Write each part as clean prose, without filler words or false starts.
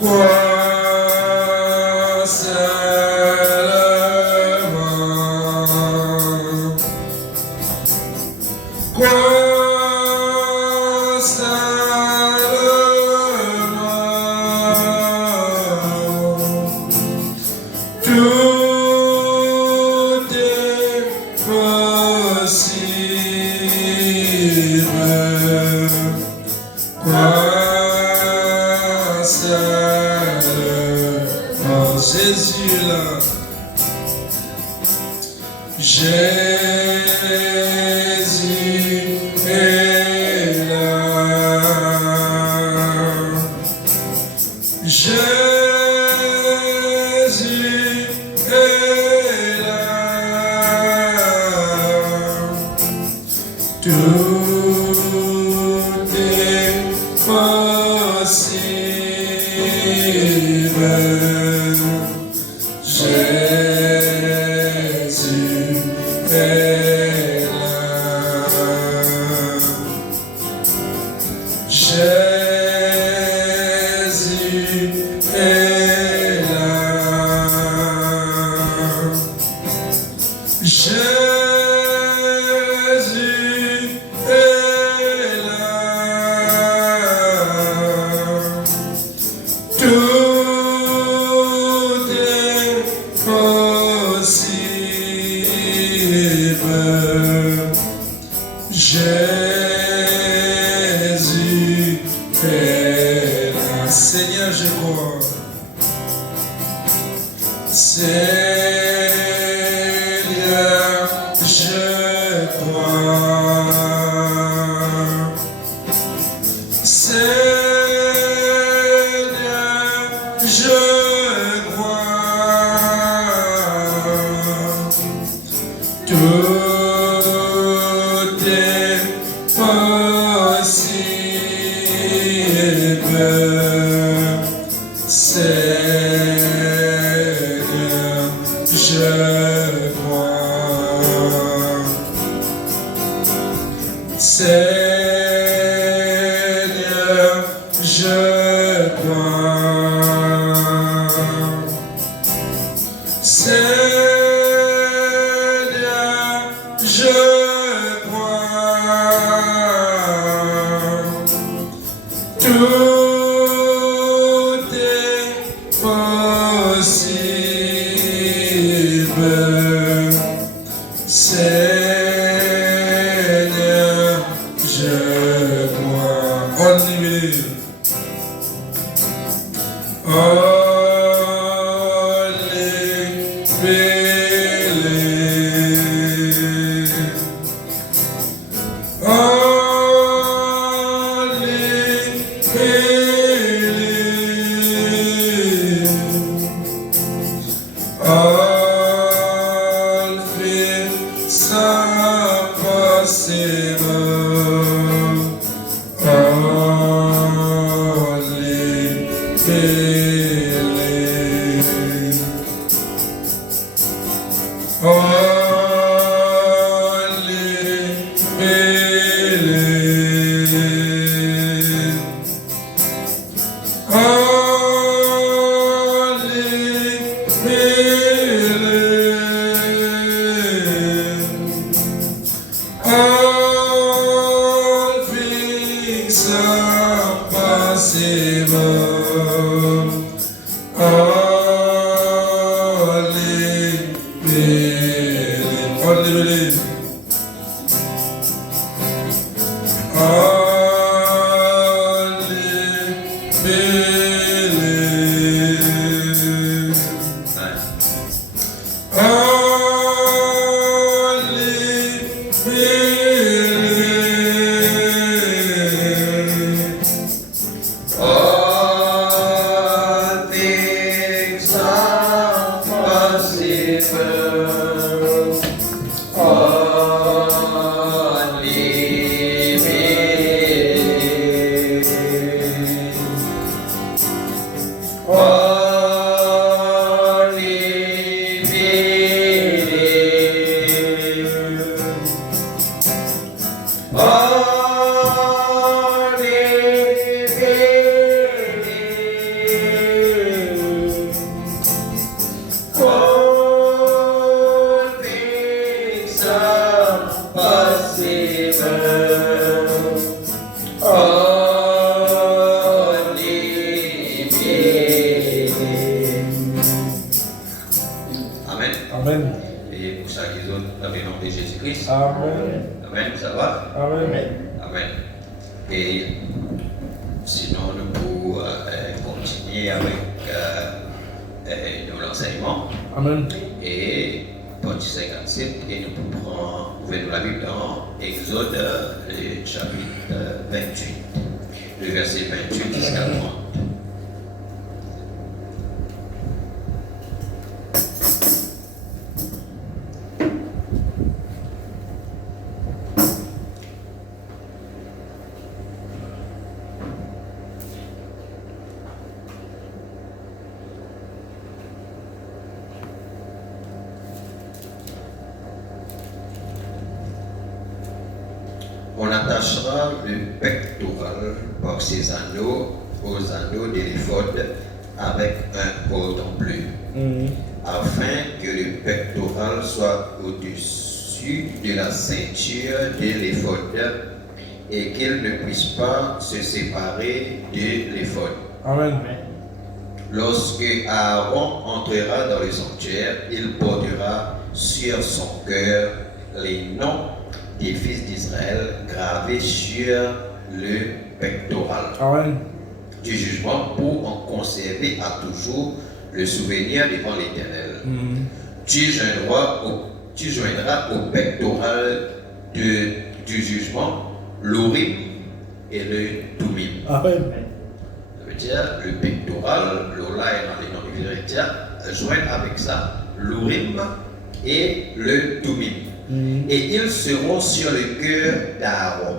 Crois seulement. Crois seulement. Tout est possible. Crois seulement. Jésus là. Jésus est là. Jésus est là. Tout est possible. Jésus est là. Jésus est là. Jésus est là. Tout est possible. Jésus est là. Seigneur, je crois. Seigneur, je crois. Seigneur, je crois. Tout est possible. Seigneur, je crois. Seigneur, je crois. Seigneur, je crois. Tout est possible. Seigneur, je crois. On y est. Amen. Amen, ça va? Amen. Amen. Et sinon, nous pouvons continuer avec l'enseignement. Amen. Et partie 57, et nous pouvons prendre, ouvrir la Bible dans Exode, le chapitre 28, le verset 28 jusqu'à 30. On attachera le pectoral par ses anneaux aux anneaux de l'éphod avec un cordon bleu, afin que le pectoral soit au-dessus de la ceinture de l'éphod et qu'il ne puisse pas se séparer de l'éphod. Amen. Lorsque Aaron entrera dans le sanctuaire, il portera sur son cœur les noms des fils d'Israël gravés sur le pectoral Amen. du jugement pour en conserver à toujours le souvenir devant l'Éternel. Tu joindras au pectoral du jugement l'Urim et le Thummim. Amen. Ça veut dire le pectoral, l'Ola est dans les noms du véritaire, joindre avec ça l'Urim et le Thummim. Et ils seront sur le cœur d'Aaron.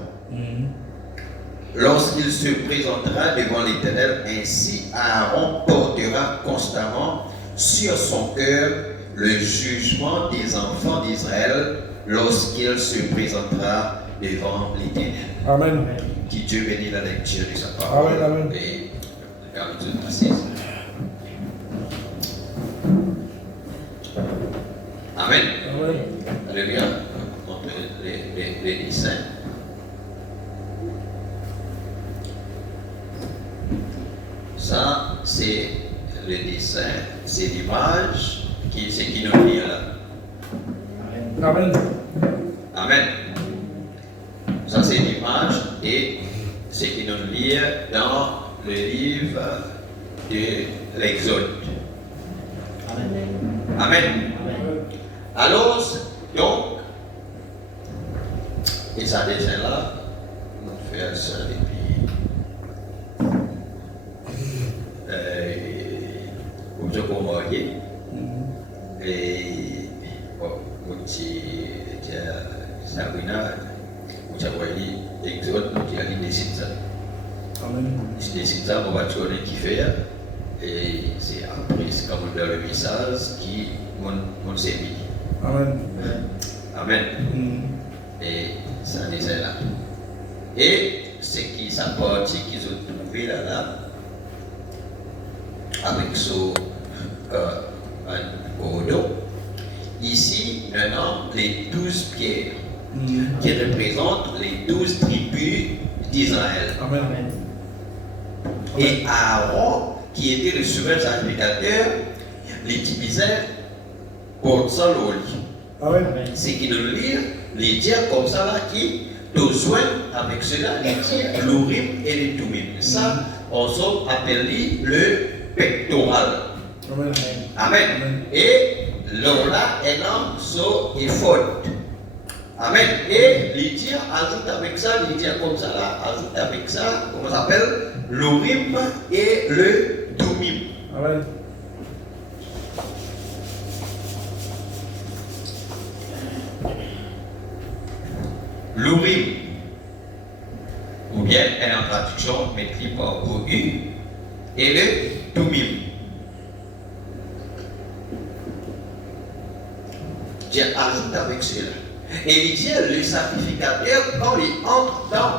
Lorsqu'il se présentera devant l'Éternel, ainsi Aaron portera constamment sur son cœur le jugement des enfants d'Israël lorsqu'il se présentera devant l'Éternel. Amen. Que Dieu bénisse la lecture de sa parole. Amen, amen. Et la lecture assise. Amen. Amen. Alléluia. Montre les dessins. Ça, c'est le dessin, c'est l'image qui nous lie là. Amen. Amen. Ça, c'est l'image et ce qui nous lie dans le livre de l'Exode. Amen. Alors, donc, et ça dessin là, on fait ça depuis au Dieu qu'on voyait. Et bon, Sabrina, vous avez l'exode, vous avez décidé ça. Amen. Si décide ça, on va tourner qui fait. Et c'est après, c'est comme dans le message qui m'ont servi. Amen. Amen. Et ça disait là. Et ce qui s'apporte, qu'ils ont trouvé là, avec ce cordon. Ici, maintenant, les 12 pierres qui représentent les 12 tribus d'Israël. Amen. Et Aaron, qui était le souverain sacrificateur, les divisait pour ça le lit. Amen. C'est qui nous lit, les dire comme ça là, qui besoin avec cela, les dire l'Urim et le Thummim. Ça, on appelle le pectoral. Amen. Amen. Et l'Ola est là, so et faute. Amen. Et Lydia ajoute avec ça, Lydia comme ça là, ajoute avec ça, comment ça s'appelle, l'Urim et le Thummim. Amen. L'Urim, ou bien elle en traduction écrit par OU, et le Thummim. Dieu ajoute avec cela. Et il dit, le sacrificateur, quand il entre dans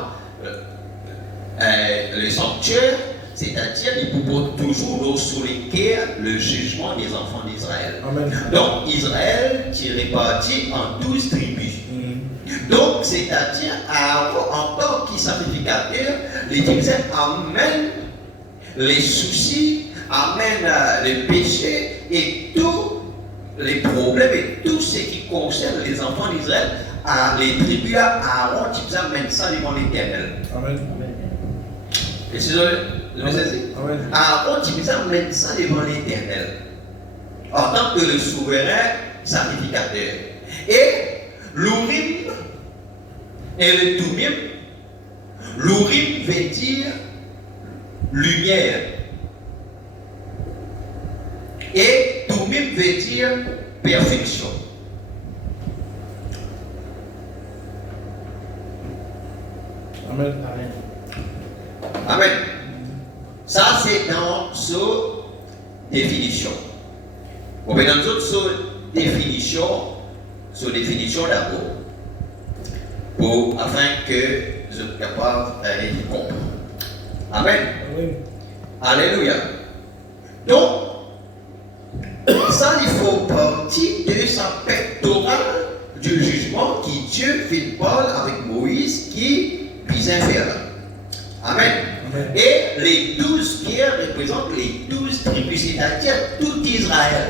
le sanctuaire, c'est-à-dire il peut toujours sous les cœurs le jugement des enfants d'Israël. Donc Israël qui est réparti en 12 tribus. Donc, c'est-à-dire, en tant que sacrificateur, l'Église amène les soucis, amène les péchés et tous les problèmes et tout ce qui concerne les enfants d'Israël à les tribus à Aaron qui amènent ça devant l'Éternel. Amen. Et c'est le saisi? Amen. Aaron qui amène ça devant l'Éternel en tant que le souverain sacrificateur. Et l'Urim et le Tumim, l'Urim veut dire lumière. Et Tumim veut dire perfection. Amen. Amen. Ça, c'est dans sa définition. On va dans notre définition d'abord. Afin que vous soyez capables de comprendre. Amen. Amen. Alléluia. Donc, ça, il faut partir de sa pectorale du jugement qui Dieu fait parler avec Moïse qui visait faire. Amen. Amen. Et les 12 pierres représentent les 12 tribus, c'est-à-dire tout Israël.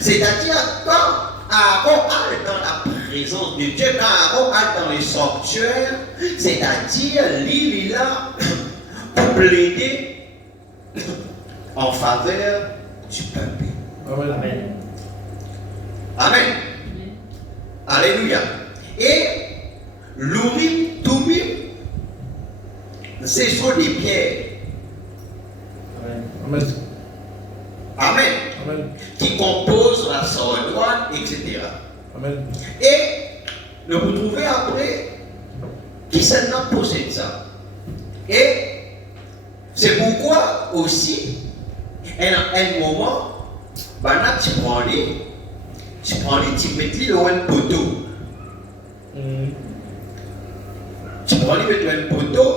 C'est-à-dire quand Aaron est dans la présence de Dieu, quand Aaron est dans le sanctuaire, c'est-à-dire il est là pour plaider en faveur du peuple. Amen. Amen. Amen. Alléluia. Et l'Urim, Tumim, ce sont des pierres. Amen. Amen. Amen. Amen. Qui composent la sordouane, etc. Amen. Et vous trouvez après qui seulement possède ça. Et c'est pourquoi aussi, à un moment, tu prends les, tu mets les dans un poteau. Tu prends les, mets un poteau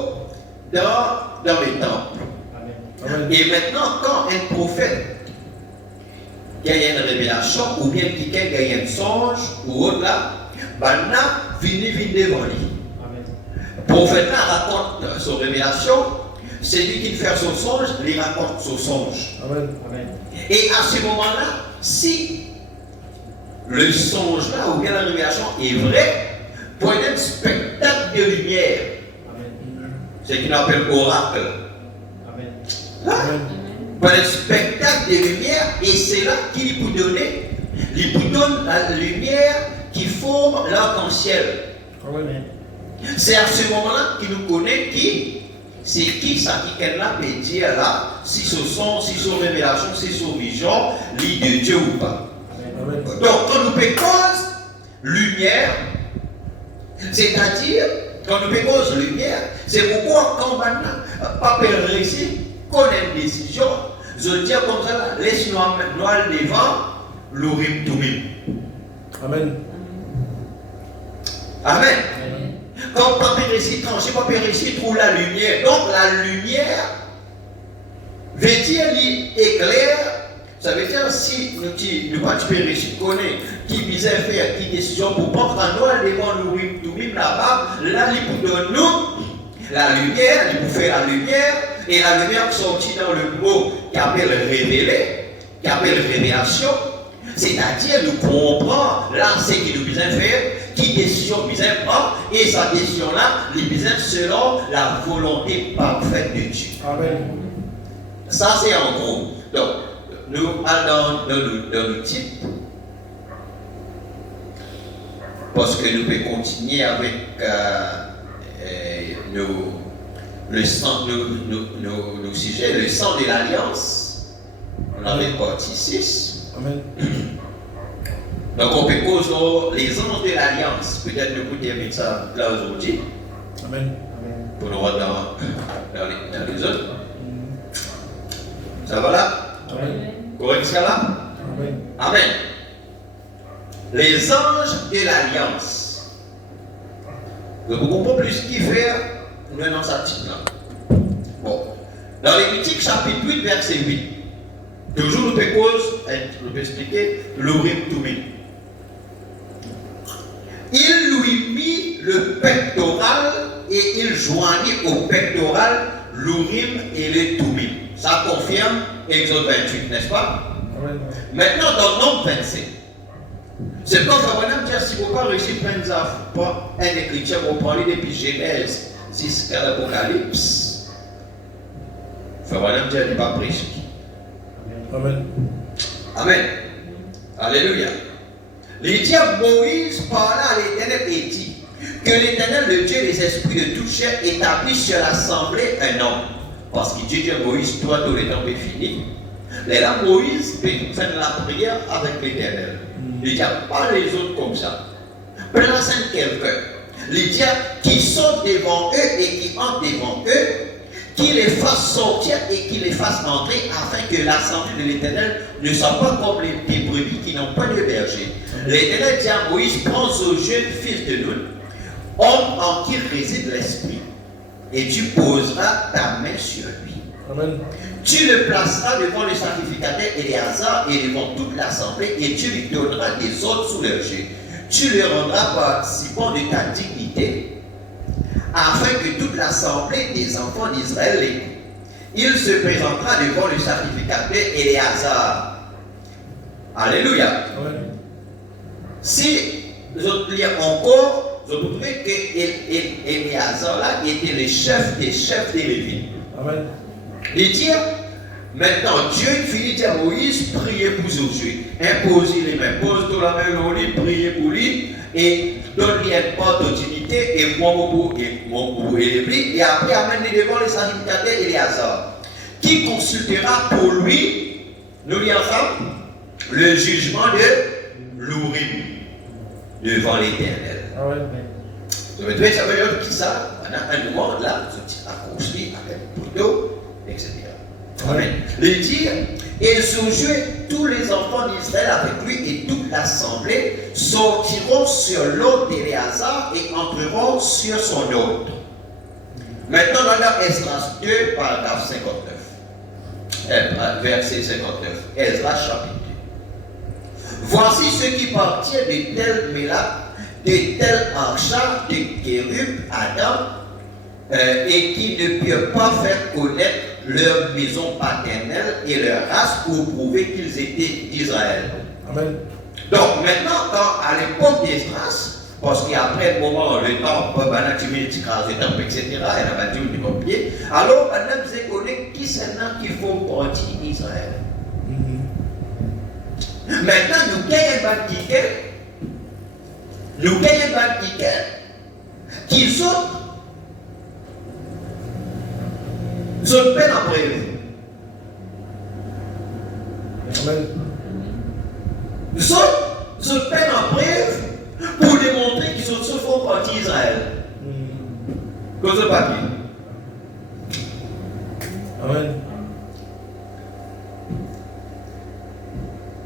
dans les temples. Amen. Et maintenant, quand un prophète gagne une révélation, ou bien quelqu'un gagne un songe, ou autre là, vient devant lui. Amen. Le prophète là raconte son révélation, c'est lui qui fait son songe, il raconte son songe. Amen. Amen. Et à ce moment-là, si le songe là, ou bien la révélation est vrai, pour un spectacle de lumière, Amen. c'est ce qu'on appelle oracle. Amen. Amen. Pour un spectacle de lumière, et c'est là qu'il peut donner, il peut donner la lumière qui forme l'arc-en-ciel. Amen. C'est à ce moment-là qu'il nous connaît qui, c'est qui ça qui est là, peut dire là, si ce sont, si son révélation, si son vision, lit de Dieu ou pas. Amen. Donc, quand nous pécons lumière, c'est-à-dire, quand nous pécons lumière, c'est pourquoi quand maintenant, pas réussi, qu'on a une décision, je dis comme ça, laisse-nous noir devant l'Urim Tumim. Amen. Amen. Amen. Quand papa réussit, tranché, papa réussit, trouve la lumière. Donc la lumière veut dire éclair. Ça veut dire si nous pas tu peux réussir, connaître qui visait faire, qui décision pour prendre un noir devant l'Urim Tumim là-bas, là il peut donner nous la lumière, il peut faire la lumière, et la lumière sortit dans le mot qui appelle révéler, qui appelle révélation, c'est-à-dire nous comprend là ce qu'il nous besoin faire, qui décision besoin prendre, et sa décision là, il besoin selon la volonté parfaite de Dieu. Amen. Ça c'est en gros. Donc, nous allons dans le titre, parce que nous pouvons continuer avec nos sujets, le sang de l'alliance. On en est parti 6. Amen. Donc on peut causer les anges de l'alliance. Peut-être nous pouvons mettre ça là aujourd'hui, Amen. Amen. pour nous voir dans les autres. Ça va là? Amen. Correct jusqu'à là? Amen. Amen. Les anges de l'alliance. Nous ne comprenons plus ce qu'il fait dans cet article-là. Bon. Dans Lévitique chapitre 8, verset 8. Toujours nous peut expliquer l'Urim Tumim. Il lui mit le pectoral et il joignit au pectoral l'Urim et le Tumim. Ça confirme Exode 28, n'est-ce pas? Amen. Maintenant, dans Nombre 25. C'est quand Abraham dit si vous ne pas réussir à prendre pas un écriture, vous prenez depuis Genèse jusqu'à l'Apocalypse. Abraham dit il n'est pas prêché. Amen. Amen. Alléluia. Il dit à Moïse parla à l'Éternel et dit que l'Éternel, le Dieu des esprits de toute chair, établit sur l'assemblée un homme. Parce qu'il dit à Moïse, toi, tout le temps est fini. Et là, Moïse fait la prière avec l'Éternel. Il dit, pas les autres comme ça. Place quelqu'un. Il dit, qui sont devant eux et qui entrent devant eux, qui les fasse sortir et qui les fasse entrer, afin que l'assemblée de l'Éternel ne soit pas comme des brebis qui n'ont pas de berger. L'Éternel dit à Moïse, prends ce jeune fils de Nun, homme en qui réside l'esprit, et tu poseras ta main sur lui. Amen. Tu le placeras devant le sacrificateur Éléazar et devant toute l'assemblée, et tu lui donneras des ordres sous leur jeu. Tu le rendras participant de ta dignité, afin que toute l'assemblée des enfants d'Israël l'écoute. Il se présentera devant le sacrificateur Éléazar. Alléluia. Amen. Si je lis encore, je voudrais que Éléazar là était le chef des chefs des Lévites. Amen. Il dit, maintenant Dieu finit de dire à Moïse, priez pour Josué, imposez les mains, pose-toi la main sur lui, priez pour lui, et donne-lui une part de dignité, et mon bout et après amène-les devant les sacrificateurs Éléazar, qui consultera pour lui, nous lisons ensemble, le jugement de l'Urim devant l'Éternel. Amen. Ça veut dire que ça, on a un moment là, à construire avec un poteau, etc. Amen. Il dit, et Josué, tous les enfants d'Israël avec lui et toute l'assemblée sortiront sur l'ordre d'Éléazar et entreront sur son ordre. Maintenant, on a Esdras 2, paragraphe 59. Verset 59. Esdras chapitre 2. Voici ceux qui partirent de tel Mélak, de tel Archa, de Kérub, Adam, et qui ne purent pas faire connaître leur maison paternelle et leur race pour prouver qu'ils étaient d'Israël. Amen. Donc maintenant, à l'époque d'Esdras, parce qu'après le moment, le temps, etc., il a battu du copier, alors maintenant vous avez connu qui c'est là qui font partie d'Israël. Maintenant, nous gagnons un ticket, qui sont peine en brève. Amen. Nous autres peine en brève pour démontrer qu'ils se font partie d'Israël. Cause de papier. Amen.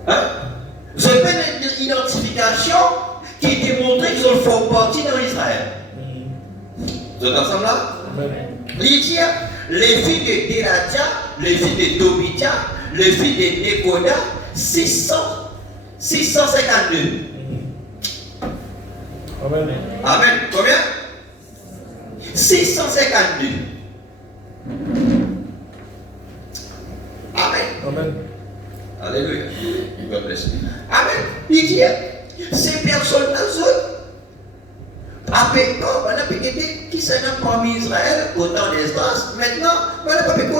Hein? Vous avez une identification qui démontre qu'ils font partie d'Israël. Vous êtes ensemble là? Amen. Lydia, les filles de Déladia, les filles de Tobidia, les filles de Nekoda, 652. Amen. Amen. Combien? 652. Amen. Amen. Alléluia. God bless you. Amen. Il dit, ces personnes-là, après, on a pété qui s'en a parmi Israël au temps d'Esdras. Maintenant, on n'a pas pété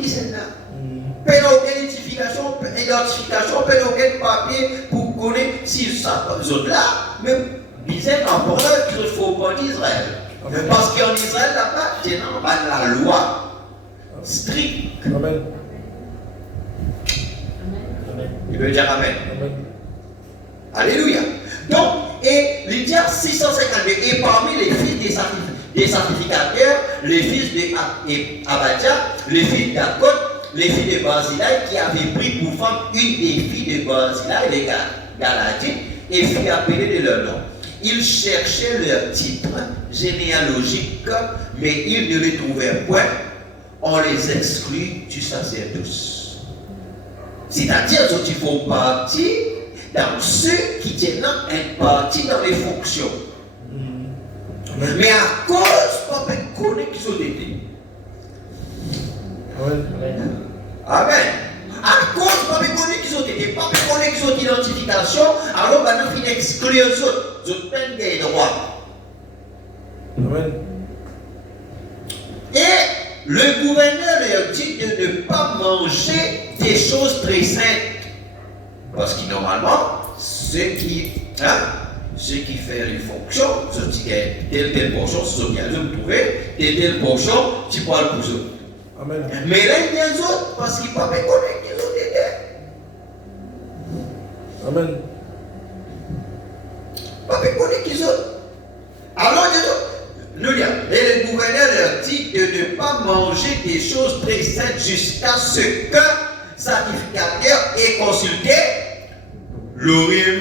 qui s'en a. Pas aucune identification, pas aucun papier pour connaître si ça, là, même disait l'empereur qu'il ne faut pas d'Israël. Parce qu'en Israël, là-bas, c'est la loi stricte. Amen. Il veut dire Amen. Amen. Alléluia. Donc, et Lydia 652, et parmi les fils des sacrificateurs, les fils d'Abadia, les fils d'Akot, les filles de Barzillai, qui avaient pris pour femme une des filles de Barzillai, les Galadites, et furent appelés de leur nom. Ils cherchaient leur titre généalogique, mais ils ne les trouvèrent point. On les exclut du sacerdoce. C'est-à-dire qu'ils font partie dans ceux qui tiennent une partie dans les fonctions. Mais à cause, pas de connaître qu'ils ont été. Amen. Amen. À cause, pas de connaître qu'ils ont été. Pas de connaître son identification, alors maintenant il exclut les autres peine des droits. Amen. Et le gouverneur leur dit de ne pas manger des choses très saintes. Parce que normalement, ceux qui fait les fonctions, ceux qui ont telle portion, ceux qui ont trouvé, telle portion, tu peux le pousser. Amen. Mais là, il y a des autres, parce qu'ils ne peuvent pas connaître les autres étaient. Amen. Pas connaître les autres. Alors, les autres, nous disons, et le gouverneur leur dit de ne pas manger des choses très saintes jusqu'à ce que sacrificateur ait consulté l'Urim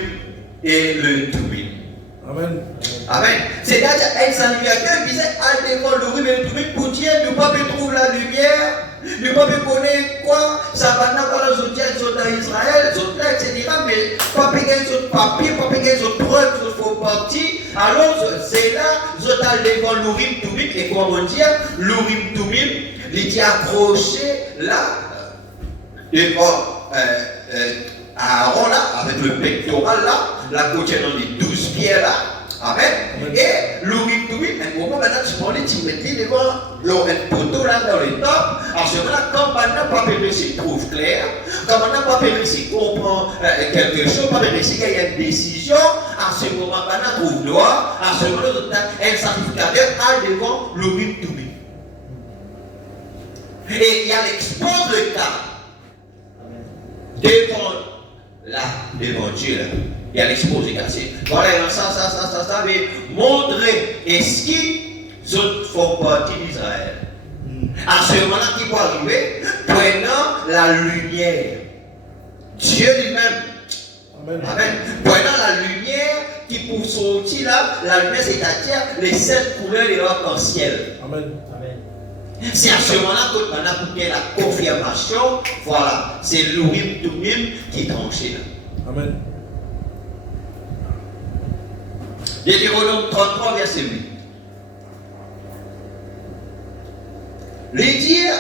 et le Thummim. Amen. Amen. C'est-à-dire, un sacrificateur disait, allez devant l'Urim et le Thummim pour dire, nous pas trouver la lumière, nous pas connaître quoi, ça va n'a pas la zodiac, dans Israël, là, etc. Mais pas payer les papier, pas payer les preuves, il faut partir. Alors, c'est là, nous allons devant l'Urim Thummim, et comment dire, l'Urim Thummim, il dit accroché là, devant Aaron là, avec le pectoral là, la contenant les 12 pierres là. Amen. Et l'Urim Thummim, un moment maintenant, tu prends les timidés devant le poteau là dans le top. En ce moment-là, quand maintenant Papa Messi trouve clair, quand maintenant Papa Messi comprend quelque chose, Papa Messi il y a une décision, à ce moment maintenant trouve droit, à ce moment-là, un sacrificateur a devant l'Urim Thummim. Et il y a l'expose le cas devant Dieu là. Il y a l'exposé cassé. Voilà, ça, mais montrer est-ce qu'ils font partie d'Israël. À ce moment-là, qui peut arriver, prenant la lumière. Dieu lui-même. Amen. Amen. Prenant la lumière qui pour sortir là, la lumière c'est-à-dire les 7 couleurs de l'arc-en-ciel. Amen. Amen. C'est à ce moment-là que on a pour la confirmation, voilà, c'est l'Urim Thummim qui est tranché là. Amen. Deutéronome 33, verset 8. Les dire,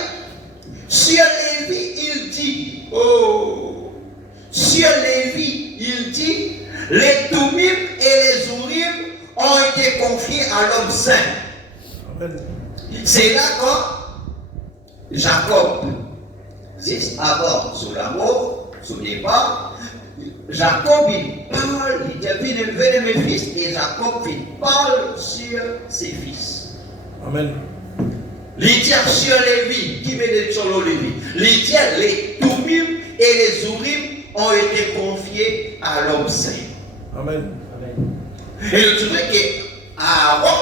sur Lévi, il dit, sur Lévi, il dit, les Thummim et les Urim ont été confiés à l'homme saint. Amen. C'est là que Jacob, juste avant son amour, son départ, Jacob il parle, il dit venez mes fils, et Jacob il parle sur ses fils. Amen. Il dit sur Lévi, qui met des sur Lévi, il dit les Thummim et les Urim ont été confiés à l'homme saint. Amen. Amen. Et le truc est Aaron,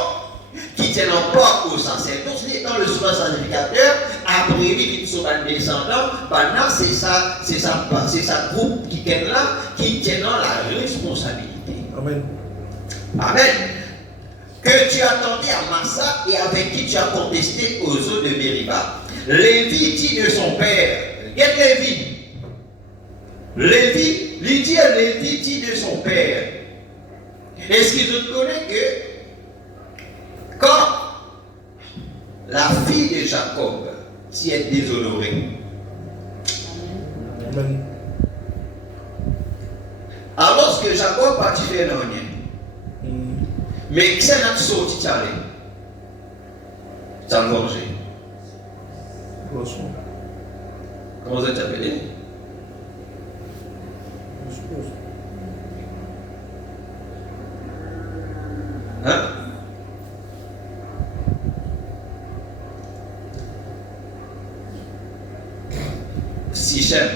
qui tient encore au sacerdoce, étant le souverain sacrificateur, après lui, qui sont un descendant, maintenant c'est sa groupe qui est là, qui tient la responsabilité. Amen. Amen. Que tu attendais à Massa et avec qui tu as contesté aux eaux de Mériba. Lévi dit de son père, regarde Lévi. Lévi dit de son père. Est-ce qu'il te connaît que quand la fille de Jacob s'y est déshonorée, Amen. alors que Jacob a fait l'oignon, mais que ça n'a pas sorti, tu as vengé. Comment ça t'appelle? Hein? Sichem.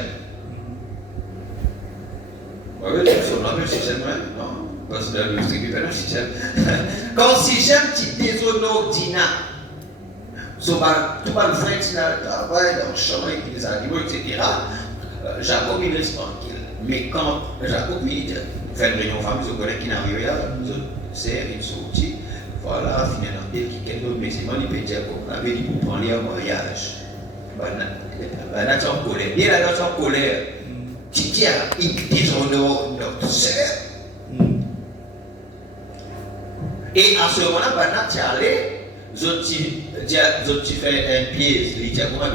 Oui, son nom est Sichem, non? Parce que le district est Sichem. Quand Sichem, tu déshonores Dina, tu vas le faire, tu travailles dans le champ avec les animaux, etc. Jacob, il reste tranquille. Mais quand Jacob, il fait une réunion famille, je connais qui n'arrive là, c'est une sortie. Voilà, finalement, quelqu'un d'autre, mais c'est moi qui peut dire qu'on avait dit pour prendre un mariage. Ben, là, tu es en colère. Et là, tu es en colère. Tu dis, il déshonore notre sœur. Et à ce moment-là, ben, tu es allé, tu fais un piège. Il dit, comment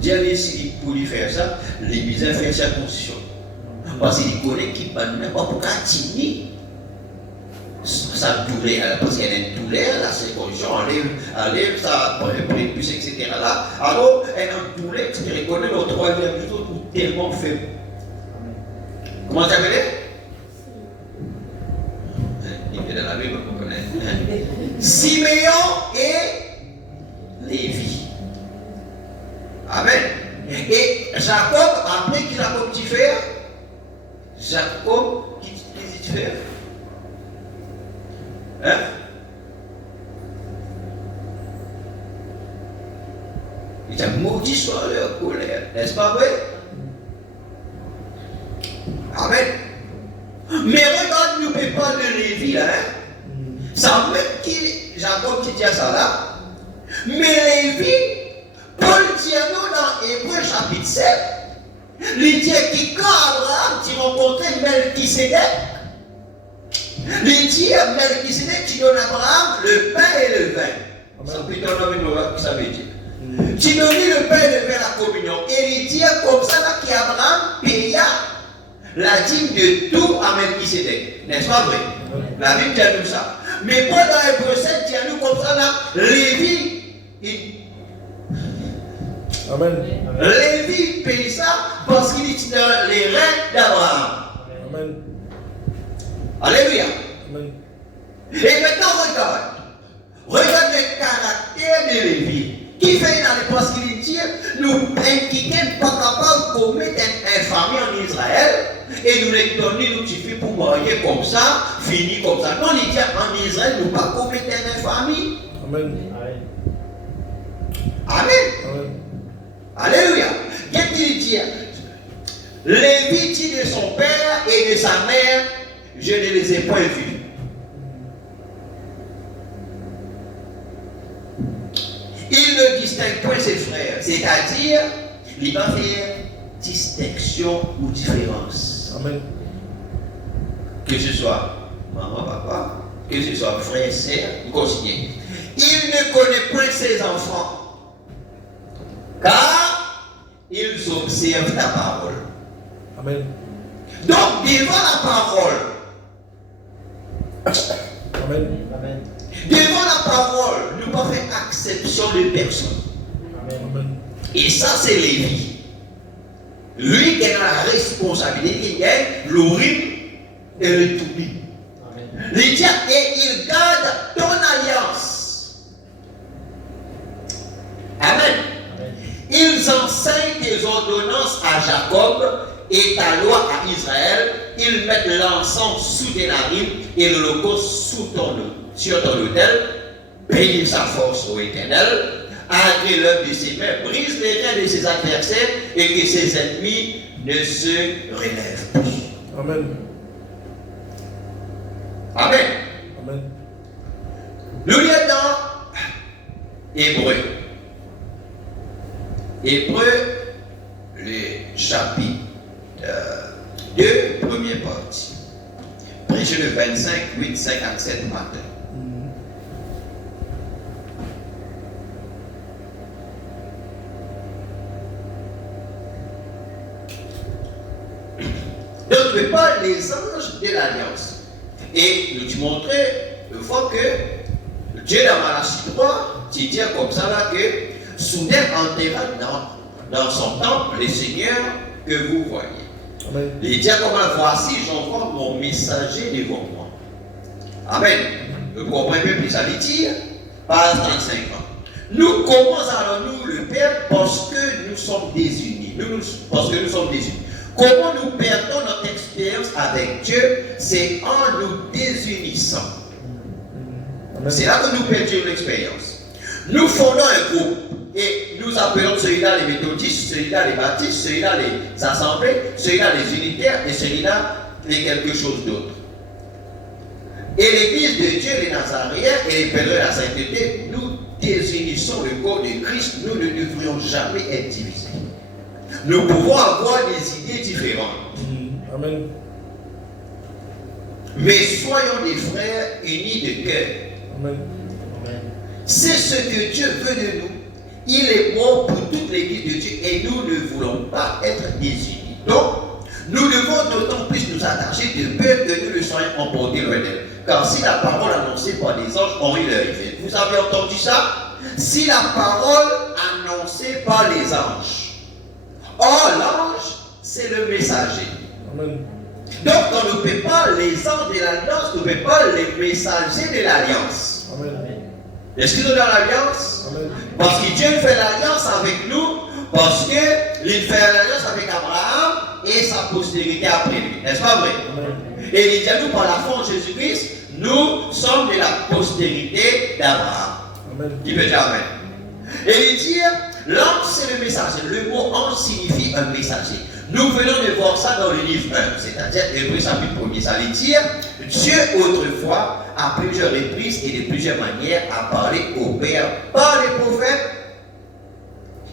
dire, pour lui faire ça, les misères fait circoncision. Parce qu'il connaît qu'il ne peut pas pour attirer sa douleur, parce qu'elle a une douleur, la circoncision, enlève ça, prépuce, etc. Là. Alors, elle a une douleur qui reconnaît le troisième jour ou tellement faible. Comment ça s'appelle? Il est dans la Bible, vous connaissez. Siméon et Lévi. Amen. Et Jacob, après qui Jacob dit faire? Jacob, qui dit faire? Hein? Il a maudit soit leur colère, n'est-ce pas vrai? Amen. Mais regarde, nous ne pouvons pas de Lévi là. Hein? Ça même qui, Jacob qui dit ça là. Mais Lévi, Paul dit à nous dans Hébreux chapitre 7, il dit que quand Abraham tu rencontrait Melchisédek, il dit à Melchisédek tu donnes à Abraham le pain et le vin. Ça peut être un homme qui ça veut dire. Tu donnes le pain et le vin à la communion. Et il dit comme ça là qu'Abraham paya la dîme de tout à Melchisédek. N'est-ce pas vrai? La Bible dit à nous ça. Mais pas dans Hébreux 7, dit à nous comme ça là, Lévi, Amen. Lévi paye ça parce qu'il est dans les reins d'Abraham. Amen. Alléluia. Amen. Et maintenant regarde le caractère de Lévi. Qui fait dans les parce qu'il dit, nous qui n'est pas capable de commettre une infamie en Israël et nous les donner, nous suffit pour marier comme ça, finir comme ça. Non, il dit en Israël, nous ne pas commettre une infamie. Amen. Amen. Amen. Alléluia. Qu'est-ce qu'il dit? Lévi dit de son père et de sa mère, je ne les ai point vus. Il ne distingue point ses frères, c'est-à-dire, il va faire distinction ou différence. Amen. Que ce soit maman, papa, que ce soit frère, sœur, vous continuez. Il ne connaît point ses enfants, car ils observent ta parole. Amen. Donc, devant la parole, Amen. Amen. devant la parole, nous pas faire exception de personne. Amen. Et ça, c'est Lévi. Lui qui a la responsabilité, il est l'Urim et le Toubim. Il dit, et il garde ton alliance. Amen. Ils enseignent tes ordonnances à Jacob et ta loi à Israël. Ils mettent l'encens sous tes narines et l'holocauste sur ton autel. Bénis sa force au Éternel. Agrée l'œuvre de ses mains, brise les reins de ses adversaires et que ses ennemis ne se relèvent plus. Amen. Amen. Amen. Nous lisons dans Hébreu. Hébreu, le chapitre 2, première partie. Prêché le 25, 8, 57 matin. Donc, je parle des anges de l'Alliance. Et nous te montrer une fois que Dieu dans Malachie 3, tu dis comme ça là que soudain enterra dans son temple le Seigneur que vous voyez. Amen. Il dit comme voici, j'envoie mon messager devant moi. Amen. Vous comprenez un peu plus ça veut dire? Page 35 ans. Nous, comment allons-nous le perdre? Parce que nous sommes désunis. Parce que nous sommes désunis. Comment nous perdons notre expérience avec Dieu? C'est en nous désunissant. Amen. C'est là que nous perdons l'expérience. Nous fondons un groupe et nous appelons celui-là les méthodistes, celui-là les baptistes, celui-là les assemblées, celui-là les unitaires et celui-là les quelque chose d'autre. Et l'église de Dieu, les Nazaréens et les pèlerins de la sainteté, nous désunissons le corps de Christ. Nous ne devrions jamais être divisés. Nous pouvons avoir des idées différentes. Amen. Mais soyons des frères unis de cœur. Amen. C'est ce que Dieu veut de nous. Il est mort pour toute l'église de Dieu et nous ne voulons pas être désunis. Donc, nous devons d'autant plus nous attacher de peur que nous le soyons emportés loin d'elle. Car si la parole annoncée par les anges aurait leur effet, vous avez entendu ça? Si la parole annoncée par les anges, or l'ange, c'est le messager. Amen. Donc, on ne peut pas les anges de l'alliance, on ne peut pas les messagers de l'alliance. Amen. Est-ce qu'ils ont dans l'alliance? Amen. Parce que Dieu fait l'alliance avec nous, parce qu'il fait l'alliance avec Abraham et sa postérité après lui. N'est-ce pas vrai? Amen. Et il dit à nous, par la foi en Jésus-Christ, nous sommes de la postérité d'Abraham. Amen. Qui peut dire Amen. Et il dit, l'ange c'est le messager. Le mot ange signifie un messager. Nous venons de voir ça dans le livre 1, c'est-à-dire Hébreux chapitre 1er. Ça veut dire, Dieu autrefois, à plusieurs reprises et de plusieurs manières, a parlé au Père par les prophètes.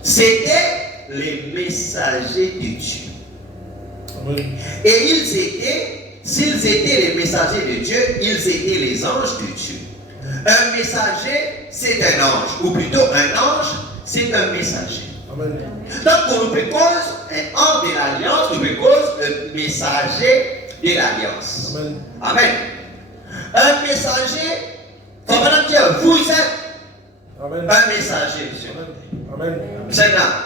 C'était les messagers de Dieu. Amen. Et ils étaient, s'ils étaient les messagers de Dieu, ils étaient les anges de Dieu. Un messager, c'est un ange, ou plutôt un ange, c'est un messager. Amen. Donc, on nous propose un ange de l'alliance, on nous propose un messager de l'alliance. Amen. Amen. Un messager, ça veut dire, vous êtes Amen. un messager, monsieur. Amen. C'est là.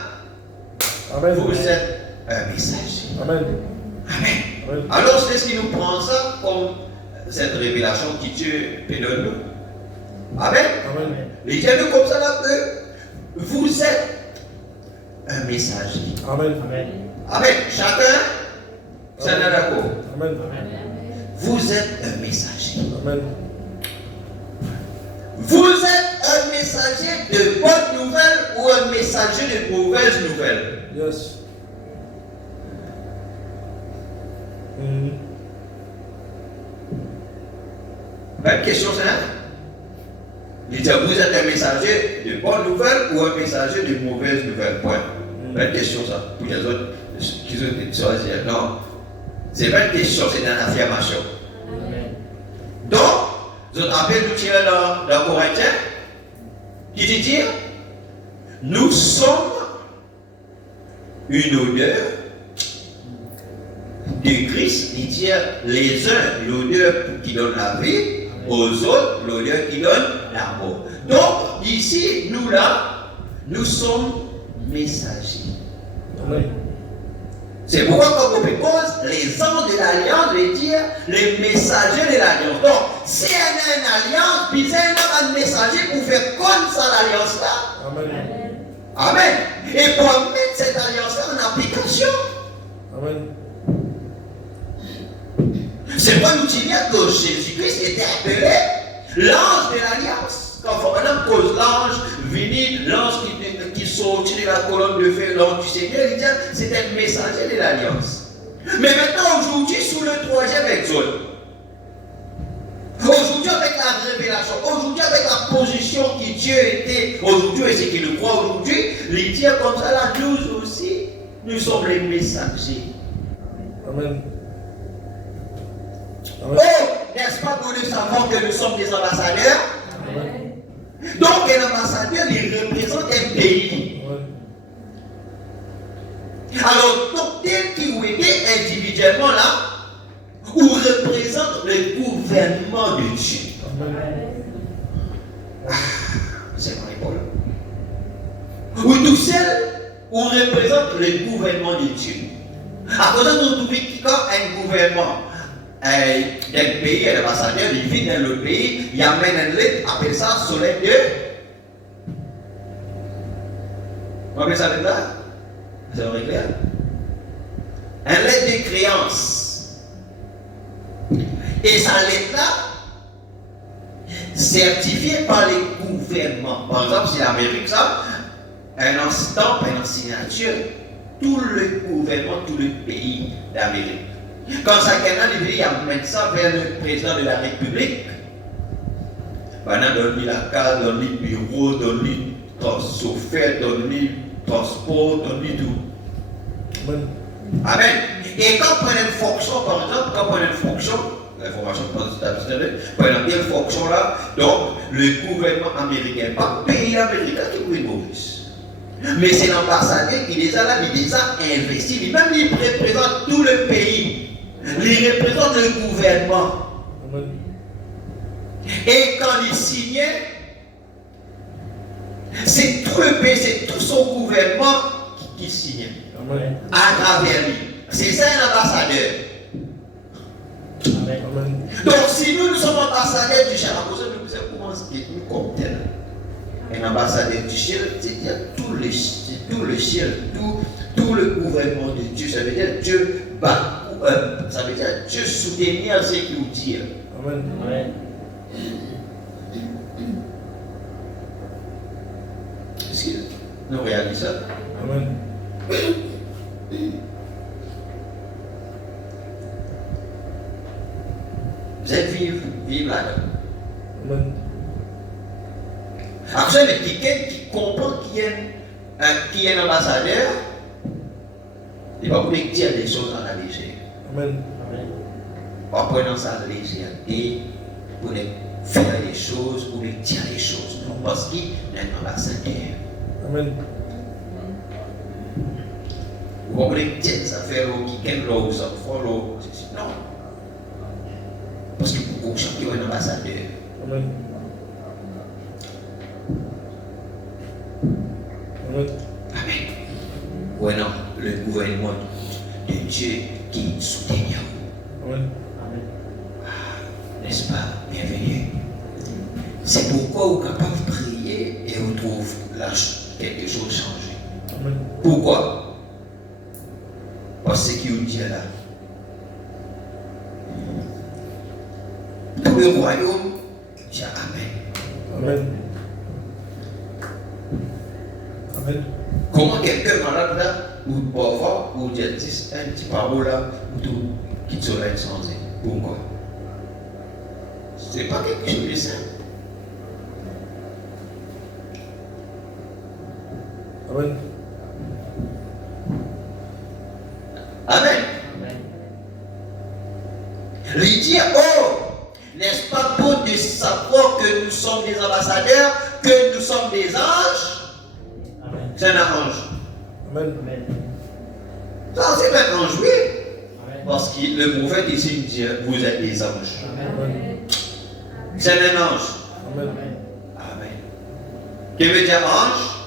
Amen. Vous êtes un messager. Amen. Amen. Amen. Alors, c'est ce qui nous prend ça comme cette révélation qui Dieu peut donner nous. Amen. Amen. Les gens nous comme ça là que vous êtes un messager. Amen. Amen. Amen. Chacun, c'est un d'accord. Amen. Vous êtes un messager. Amen. Vous êtes un messager de bonnes nouvelles ou un messager de mauvaises nouvelles? Yes. Mm. Belle question, c'est là. Il dit, vous êtes un messager de bonnes nouvelles ou un messager de mauvaises nouvelles? Point. Belle question, ça. Pour les autres qui ont choisi. Non. C'est pas une question, c'est une affirmation. Amen. Donc, vous avez appelé nous tirer dans Corinthiens, qui dit dire, nous sommes une odeur de Christ, il dit les uns l'odeur qui donne la vie, aux autres l'odeur qui donne la mort. Donc, ici, nous là, nous sommes messagers. Amen. C'est pourquoi, comme on propose, les anges de l'alliance veut dire les messagers de l'alliance. Donc, si elle a une alliance, puis il y a un messager pour faire comme ça l'alliance-là. Amen. Amen. Et pour mettre cette alliance-là en application. Amen. C'est pas nous dire que Jésus-Christ était appelé l'ange de l'alliance. Quand on cause l'ange venu, l'ange qui sortit de la colonne de feu, l'ange du Seigneur, il dit c'est un messager de l'alliance. Mais maintenant, aujourd'hui, sous le troisième exode, aujourd'hui avec la révélation, aujourd'hui avec la position qui Dieu était, aujourd'hui et ce qu'il nous croit aujourd'hui, il dit comme ça là, nous aussi, nous sommes les messagers. Amen. Oh, n'est-ce pas que nous savons que nous sommes des ambassadeurs? Amen. Donc, un ambassadeur, il représente un pays. Amen. Alors, donc, tel qui vous était individuellement là, ou représente le gouvernement de Dieu. Amen. C'est mon épaule. Ou tout seul, on représente le gouvernement de Dieu. À cause de nous trouver quand un gouvernement d'un pays, un ambassadeur, il vit dans le pays, il amène un lettre, appelle ça soleil de. Vous appelez ça lettre là? C'est vrai clair. Un lettre de créance. Et sa lettre là, certifiée par les gouvernements. Par exemple, si l'Amérique, ça, un instant, une signature, tout le gouvernement, tout le pays d'Amérique. Quand ça il amène ça vers le président de la République. Maintenant, donne-lui la carte, donne-lui le bureau, donne-lui chauffeur, donne-lui transport, donne-lui tout. Amen. Amen. Et quand on prend une fonction, par exemple, quand on prend une fonction, l'information que vous avez une fonction là, donc le gouvernement américain, pas le pays américain qui est Maurice. Mais c'est l'ambassadeur qui les a là, il les a investis. Lui-même, il représente tout le pays. Il représente le gouvernement. Amen. Et quand il signait, c'est tout le pays, c'est tout son gouvernement qui signait. Amen. À travers lui. C'est ça un ambassadeur. Amen. Amen. Donc si nous sommes ambassadeurs du ciel, à cause de nous, c'est comment nous comme tel. Un ambassadeur du ciel, c'est-à-dire tout le ciel, tout le gouvernement de Dieu. Ça veut dire Dieu ça veut dire Dieu soutenir ce qu'il nous dit. Amen. Amen. Est-ce que nous réalisons ça? Amen. Vous êtes vivre là-dedans. Amen. Après, quelqu'un qui comprend qui est un ambassadeur, il va pouvoir dire des choses à la légère. Amen. Amen. En prenant ça à la légèreté, pour faire des choses, pour dire des choses. Non, parce qu'il est un ambassadeur. Amen. Vous pouvez dire des affaires qui sont là, ça follow. Non. Parce que pour chacun est un ambassadeur. Amen. Amen. Amen. Ouais, non, le gouvernement de Dieu qui soutient. Amen. Amen. N'est-ce pas? Bienvenue. C'est pourquoi vous êtes capable de prier et vous trouvez là quelque chose changé. Amen. Pourquoi? Parce que ce qu'il dit là. Tout le royaume dit Amen. Amen. Amen. Comment quelqu'un malade là, ou parfois, ou dit un petit parole là, ou tout, qui se lève sans dire. Pourquoi? C'est pas quelque chose de simple. Amen. Amen. Amen. Il dit, oh, n'est-ce pas bon de savoir que nous sommes des ambassadeurs, que nous sommes des anges? Amen. C'est un ange. Amen. Amen. Ça, c'est un ange, oui. Amen. Parce que le prophète ici dit, vous êtes des anges. Amen. C'est un ange. Amen. Amen. Qui veut dire ange?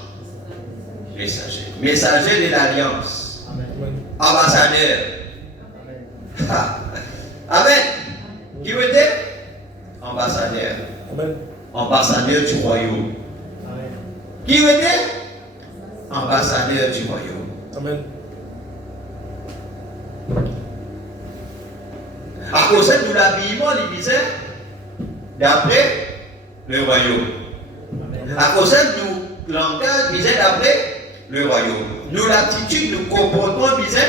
Messager. Messager de l'alliance. Amen. Amen. Ambassadeur. Amen. Ah. Amen. Qui veut dire? Ambassadeur. Amen. Ambassadeur du royaume. Amen. Qui veut dire? Ambassadeur du royaume. Amen. À cause de l'habillement, il disait, d'après le royaume. Amen. À cause du langage, il disait d'après le royaume. Nous, l'attitude, nous comportement, il disait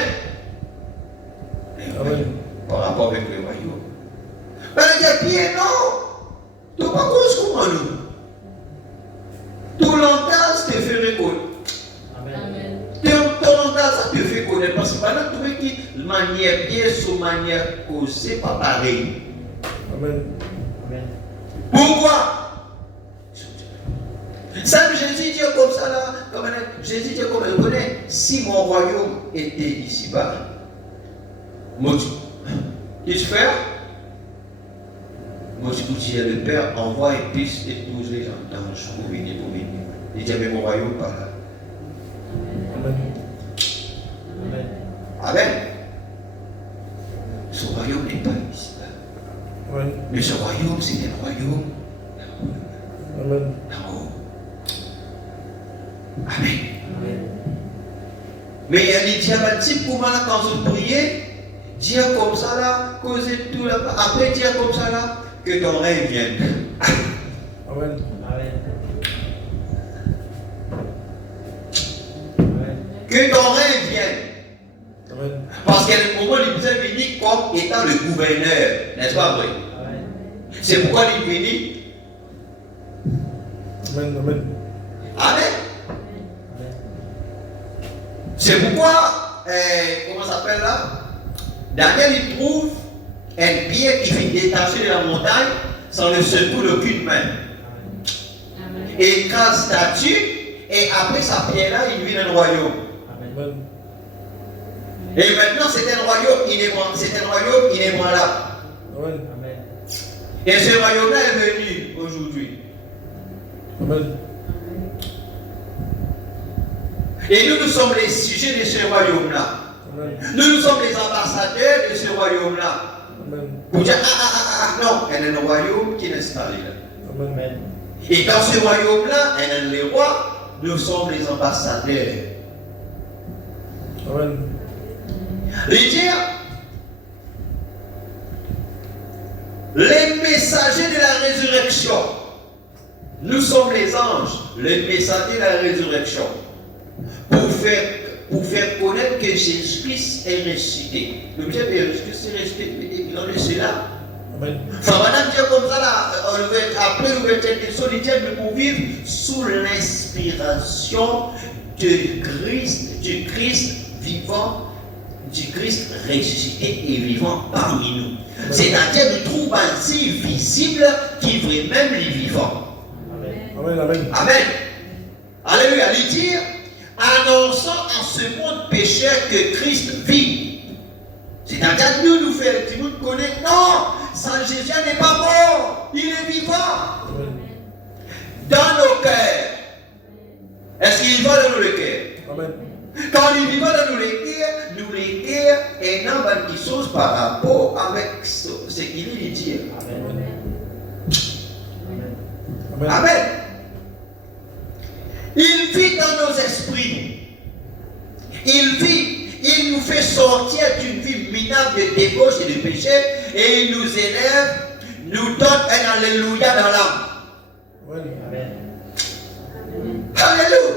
Amen. par rapport avec le royaume. Mais il dit, bien non, tu pas cause comment nous. Tout langage te fait reconnaître. Amen. Ton langage, ça te fait connaître. Parce que pendant que tu dis manière bien, sur manière causée, pas pareil. Amen. Amen. Pourquoi? Ça, Jésus dit comme ça là, Jésus dit comme je connais, si mon royaume était ici-bas, moi, qu'est-ce que faire? Moi, je dis, le Père envoie et pisse et tous les gens d'anges pour venir. Il dit, mais mon royaume pas là. Amen. Amen. Amen. Ce royaume n'est pas ici-bas. Amen. Mais ce royaume, c'est un royaume Amen. d'en haut. Amen. Amen. Mais il y a des diamatiques pour moi là, quand vous priez, dire comme ça là, causer tout là, après dire comme ça là, que ton rêve vienne. Amen. Amen. Amen. Que ton rêve vienne. Amen. Parce qu'à un moment, il vous est venu comme étant le gouverneur, n'est-ce pas vrai? Amen. C'est pourquoi il est venu. Amen. Amen. Amen. C'est pourquoi, comment ça s'appelle là? Daniel, il trouve un pierre qui fait détacher de la montagne sans le secours d'aucune main. Amen. Et quand statue, Et après sa pierre-là, il vit dans le royaume. Amen. Et maintenant, c'est un royaume inébranlable. Amen. Amen. Et ce royaume-là est venu aujourd'hui. Amen. Et nous sommes les sujets de ce royaume-là. Amen. Nous sommes les ambassadeurs de ce royaume-là. Amen. Pour dire, non, elle est un royaume qui est installé là. Amen. Amen. Et dans ce royaume-là, elle est les rois, nous sommes les ambassadeurs. Amen. Les dire, les messagers de la résurrection, nous sommes les anges, les messagers de la résurrection, pour faire connaître que Jésus-Christ est ressuscité. Le bien de Jésus-Christ est ressuscité, il en est cela. Amen. Ça va nous dire comme ça, là, après l'ouverture des solitaires, nous pouvons vivre sous l'inspiration du Christ vivant, du Christ ressuscité et vivant parmi nous. C'est-à-dire, nous trouvons ainsi visible qui est même les vivants. Amen. Amen. Amen. Alléluia. Il dit, annonçant en ce monde pécheur que Christ vit. C'est-à-dire, nous faisons tout le monde connaître. Non, Saint Jésus n'est pas mort, il est vivant. Amen. Dans nos cœurs. Est-ce qu'il vit dans nos cœurs? Amen. Quand il vit dans nos cœurs, et non quelque chose par rapport avec ce qu'il dit. Amen. Amen. Amen. Il vit dans nos esprits. Il nous fait sortir d'une vie minable de débauche et de péché, et il nous élève, nous donne un alléluia dans l'âme. Amen. Alléluia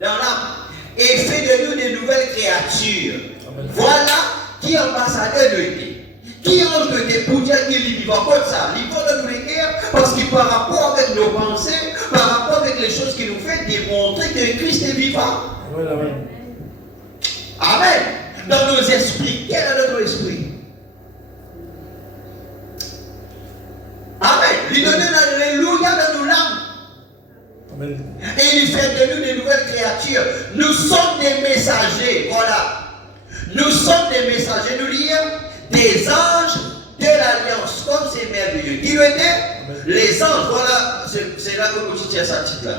dans l'âme. Et fait de nous des nouvelles créatures. Amen. Voilà qui est ambassadeur de Dieu. Qui ange de Dieu pour dire qu'il est vivant comme ça. Il faut de nous les dire parce que par rapport avec nos pensées, par rapport avec les choses qu'il nous fait, démontrer que Christ est vivant. Amen. Amen. Amen. Dans nos esprits. Quel est notre esprit? Amen. Il donne un alléluia dans nos langues. Amen. Et il fait de nous des nouvelles créatures. Nous sommes des messagers. Voilà. Nous sommes des messagers. Nous disons des anges de l'alliance. Comme c'est merveilleux. Qui le dit? Les anges. Voilà. C'est là que nous tiens ça titre là.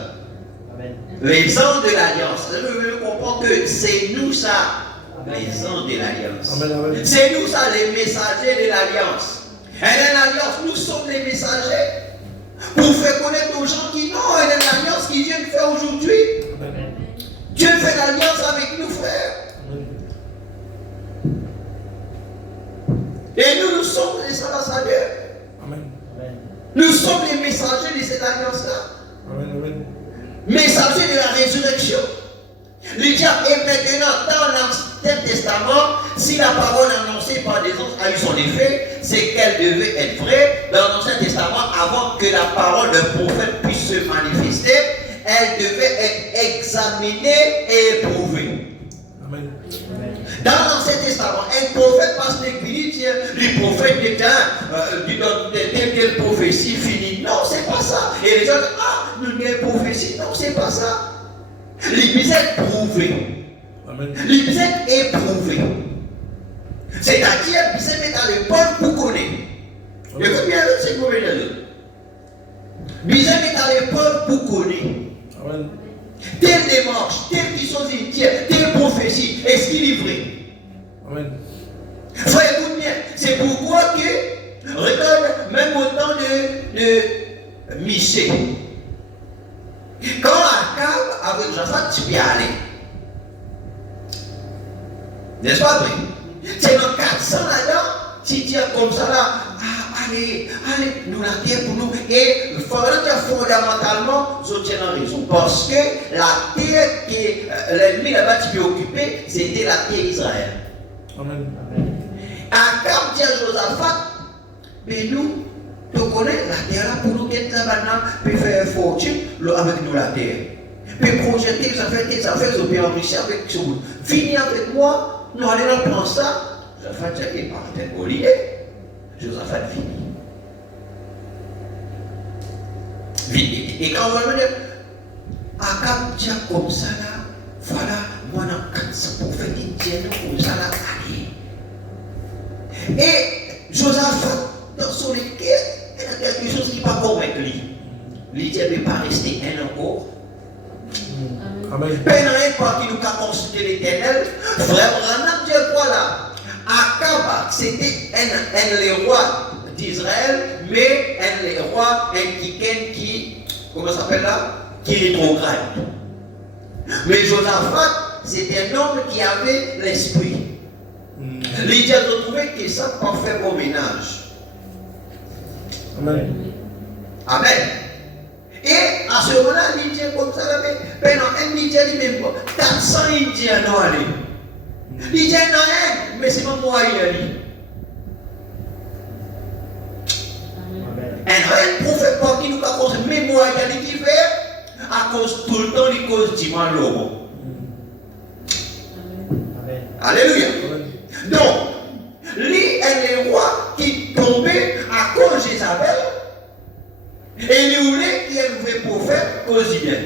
Amen. Les anges de l'alliance. Nous comprenons que c'est nous ça. Les anges de l'alliance. Amen. Amen. C'est nous ça, les messagers de l'alliance. Et l'alliance, nous sommes les messagers. Pour faire connaître aux gens qui non, elle est l'alliance qui vient de faire aujourd'hui. Amen. Dieu fait l'alliance avec nous, frères. Et nous sommes les ambassadeurs. Amen. Amen. Nous sommes les messagers de cette alliance-là. Amen. Amen. Messagers de la résurrection. Le diable est maintenant dans l'Ancien Testament. Si la parole annoncée par des anges a eu son effet, c'est qu'elle devait être vraie. Dans l'Ancien Testament, avant que la parole d'un prophète puisse se manifester, elle devait être examinée et éprouvée. Amen. Dans l'Ancien Testament, un prophète passe l'église, le prophète dit telle quelle prophétie finie. Non, c'est pas ça. Et les gens disent, nous avons une prophétie. Non, c'est pas ça. L'église est prouvée. Amen. L'église est éprouvée. C'est-à-dire, l'église est à l'épreuve pour connaître. Écoute bien, c'est ce que je veux dire. L'église est à l'épreuve pour connaître. Amen. Telle démarche, telle qui sont entières, telle prophétie, est-ce qu'il est vrai? Amen. Frère, écoute bien, c'est pourquoi que, regarde, même au temps de Michée, quand Akab avec Josaphat, tu peux y aller. N'est-ce pas vrai? C'est dans 400 là-dedans, tu dis comme ça là, allez, nous la terre pour nous. Et fondamentalement, je tiens en raison. Parce que la terre que l'ennemi là-bas tu peux occuper, c'était la terre d'Israël. Amen. Amen. Akab dit à Josaphat, mais nous, tu connais la terre là pour nous qui maintenant, puis faire fortune avec nous la terre. Puis projeter, ça fait, ça peut enrichir avec tout. Venez avec moi, nous allons prendre ça. Josaphat dit, il part avec Olivier. Josaphat finit. Et quand on va dire, Akab dit comme ça là, voilà, moi dans 400 prophètes indiens comme ça là, allez. Et Josaphat, dans son équipe, il y a quelque chose qui n'est pas convaincu lui. Il dit, il ne pas rester un encore. Amen. Pénéré par qui nous a consulté l'Éternel, frère Branham dit voilà, Akab c'était un roi d'Israël, mais un roi qui, comment ça s'appelle là? Qui rétrograde. Mais Josaphat, c'était un homme qui avait l'esprit. Il a retrouvé que ça parfait au ménage. Amen. Amen. Et à ce moment-là, l'Indien comme ça, pendant un Indien, il même 400 Indiens n'ont allé. L'Indien n'a rien, mais c'est pas moi qui a dit. Un prophète par qui nous a causé, mais moi qui a dit qu'il fait, à cause tout le temps, il cause du mal au Alléluia. Donc, lui est le roi qui tombait à cause de Jézabel. Et il voulait qu'il y ait un vrai prophète quotidien.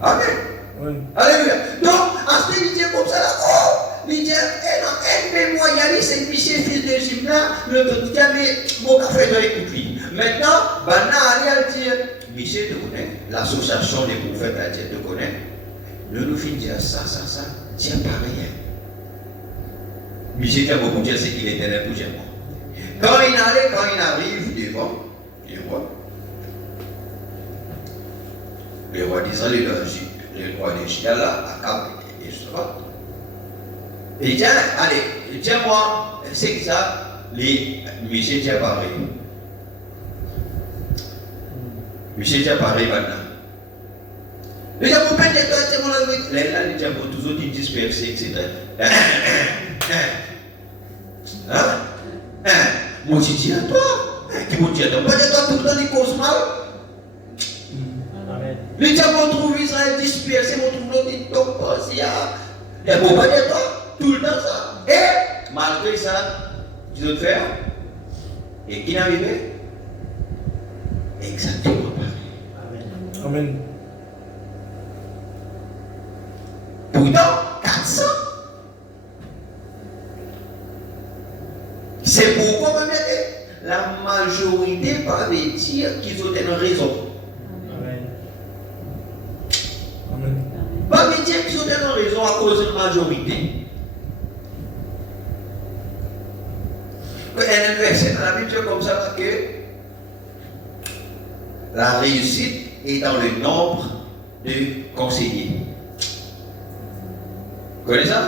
Amen. Amen. Alléluia. Donc, à ce qu'il comme ça, là, oh, il dit, mais moi, il y a c'est Michel, fils de Jimna, le petit mais mon café doit écouter. Maintenant, Bana allait dire, Michel te connaît, l'association des prophètes à Dieu te connaît. Nous finissons dire ça, tiens pas rien. Michel a beaucoup dit, c'est qu'il était là pour dire. Quand il arrive devant le roi d'Israël, le roi de Juda, là, Akab et Josaphat, et il dit, allez, tiens-moi, c'est que ça, Michel dit pareil. Michel dit pareil maintenant. Il dit, mon père, c'est mon ami. Là, il dit, pour tous autres, ils dispersent, etc. Hein? Moi, je dis à toi. Qui m'a dit à toi? Pas de toi, tout le temps, il cause mal. Les diables trouvent Israël dispersé, on trouve l'autre, il tombe pas, il y a. Et bon, pas de toi, tout le temps ça. Et malgré ça, tu dois te faire. Et qui n'est arrivé? Exactement pareil. Amen. Pourtant, 400. C'est pourquoi même la majorité va dire qu'ils ont une raison. Amen. Pas me dire qu'ils ont une raison à cause de la majorité. Il y a un verset dans la Bible comme ça que la réussite est dans le nombre de conseillers. Vous connaissez ça?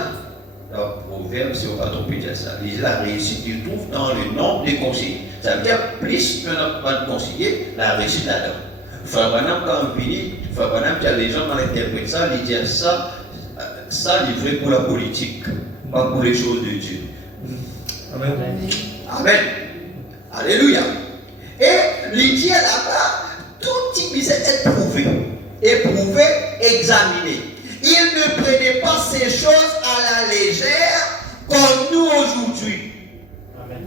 Alors, proverbe, si on va tromper dire ça. La réussite, il trouve dans le nombre de conseillers. Ça veut dire plus qu'on n'a pas de conseillers, la réussite là-dedans. Fabanam, quand on finit, Fabanam, les gens qui interprètent ça, ils disent ça, il est vrai pour la politique, pas pour les choses de Dieu. Amen. Amen. Alléluia. Et l'idée là-bas, tout type est éprouvé, examiné. Il ne prenait pas ces choses à la légère comme nous aujourd'hui. Amen.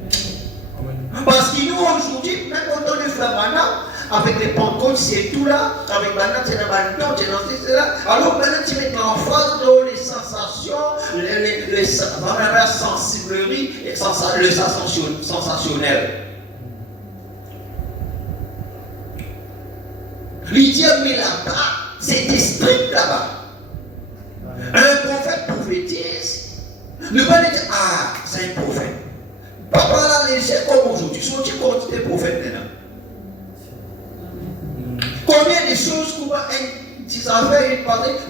Parce que nous aujourd'hui, même au temps de Frère Branham, avec les Pentecôtes, c'est tout là, avec Branham, c'est dans Branham, c'est dans c'est là. Alors maintenant, tu mets en face dans les sensations, la sensiblerie, et le sensationnel. L'idée, mais là-bas, c'était strict là-bas. Un prophète prophétise, ne pas dire, ah, c'est un prophète. Pas par la légère comme aujourd'hui. Si on dit qu'on est prophète maintenant. Combien de choses qu'on va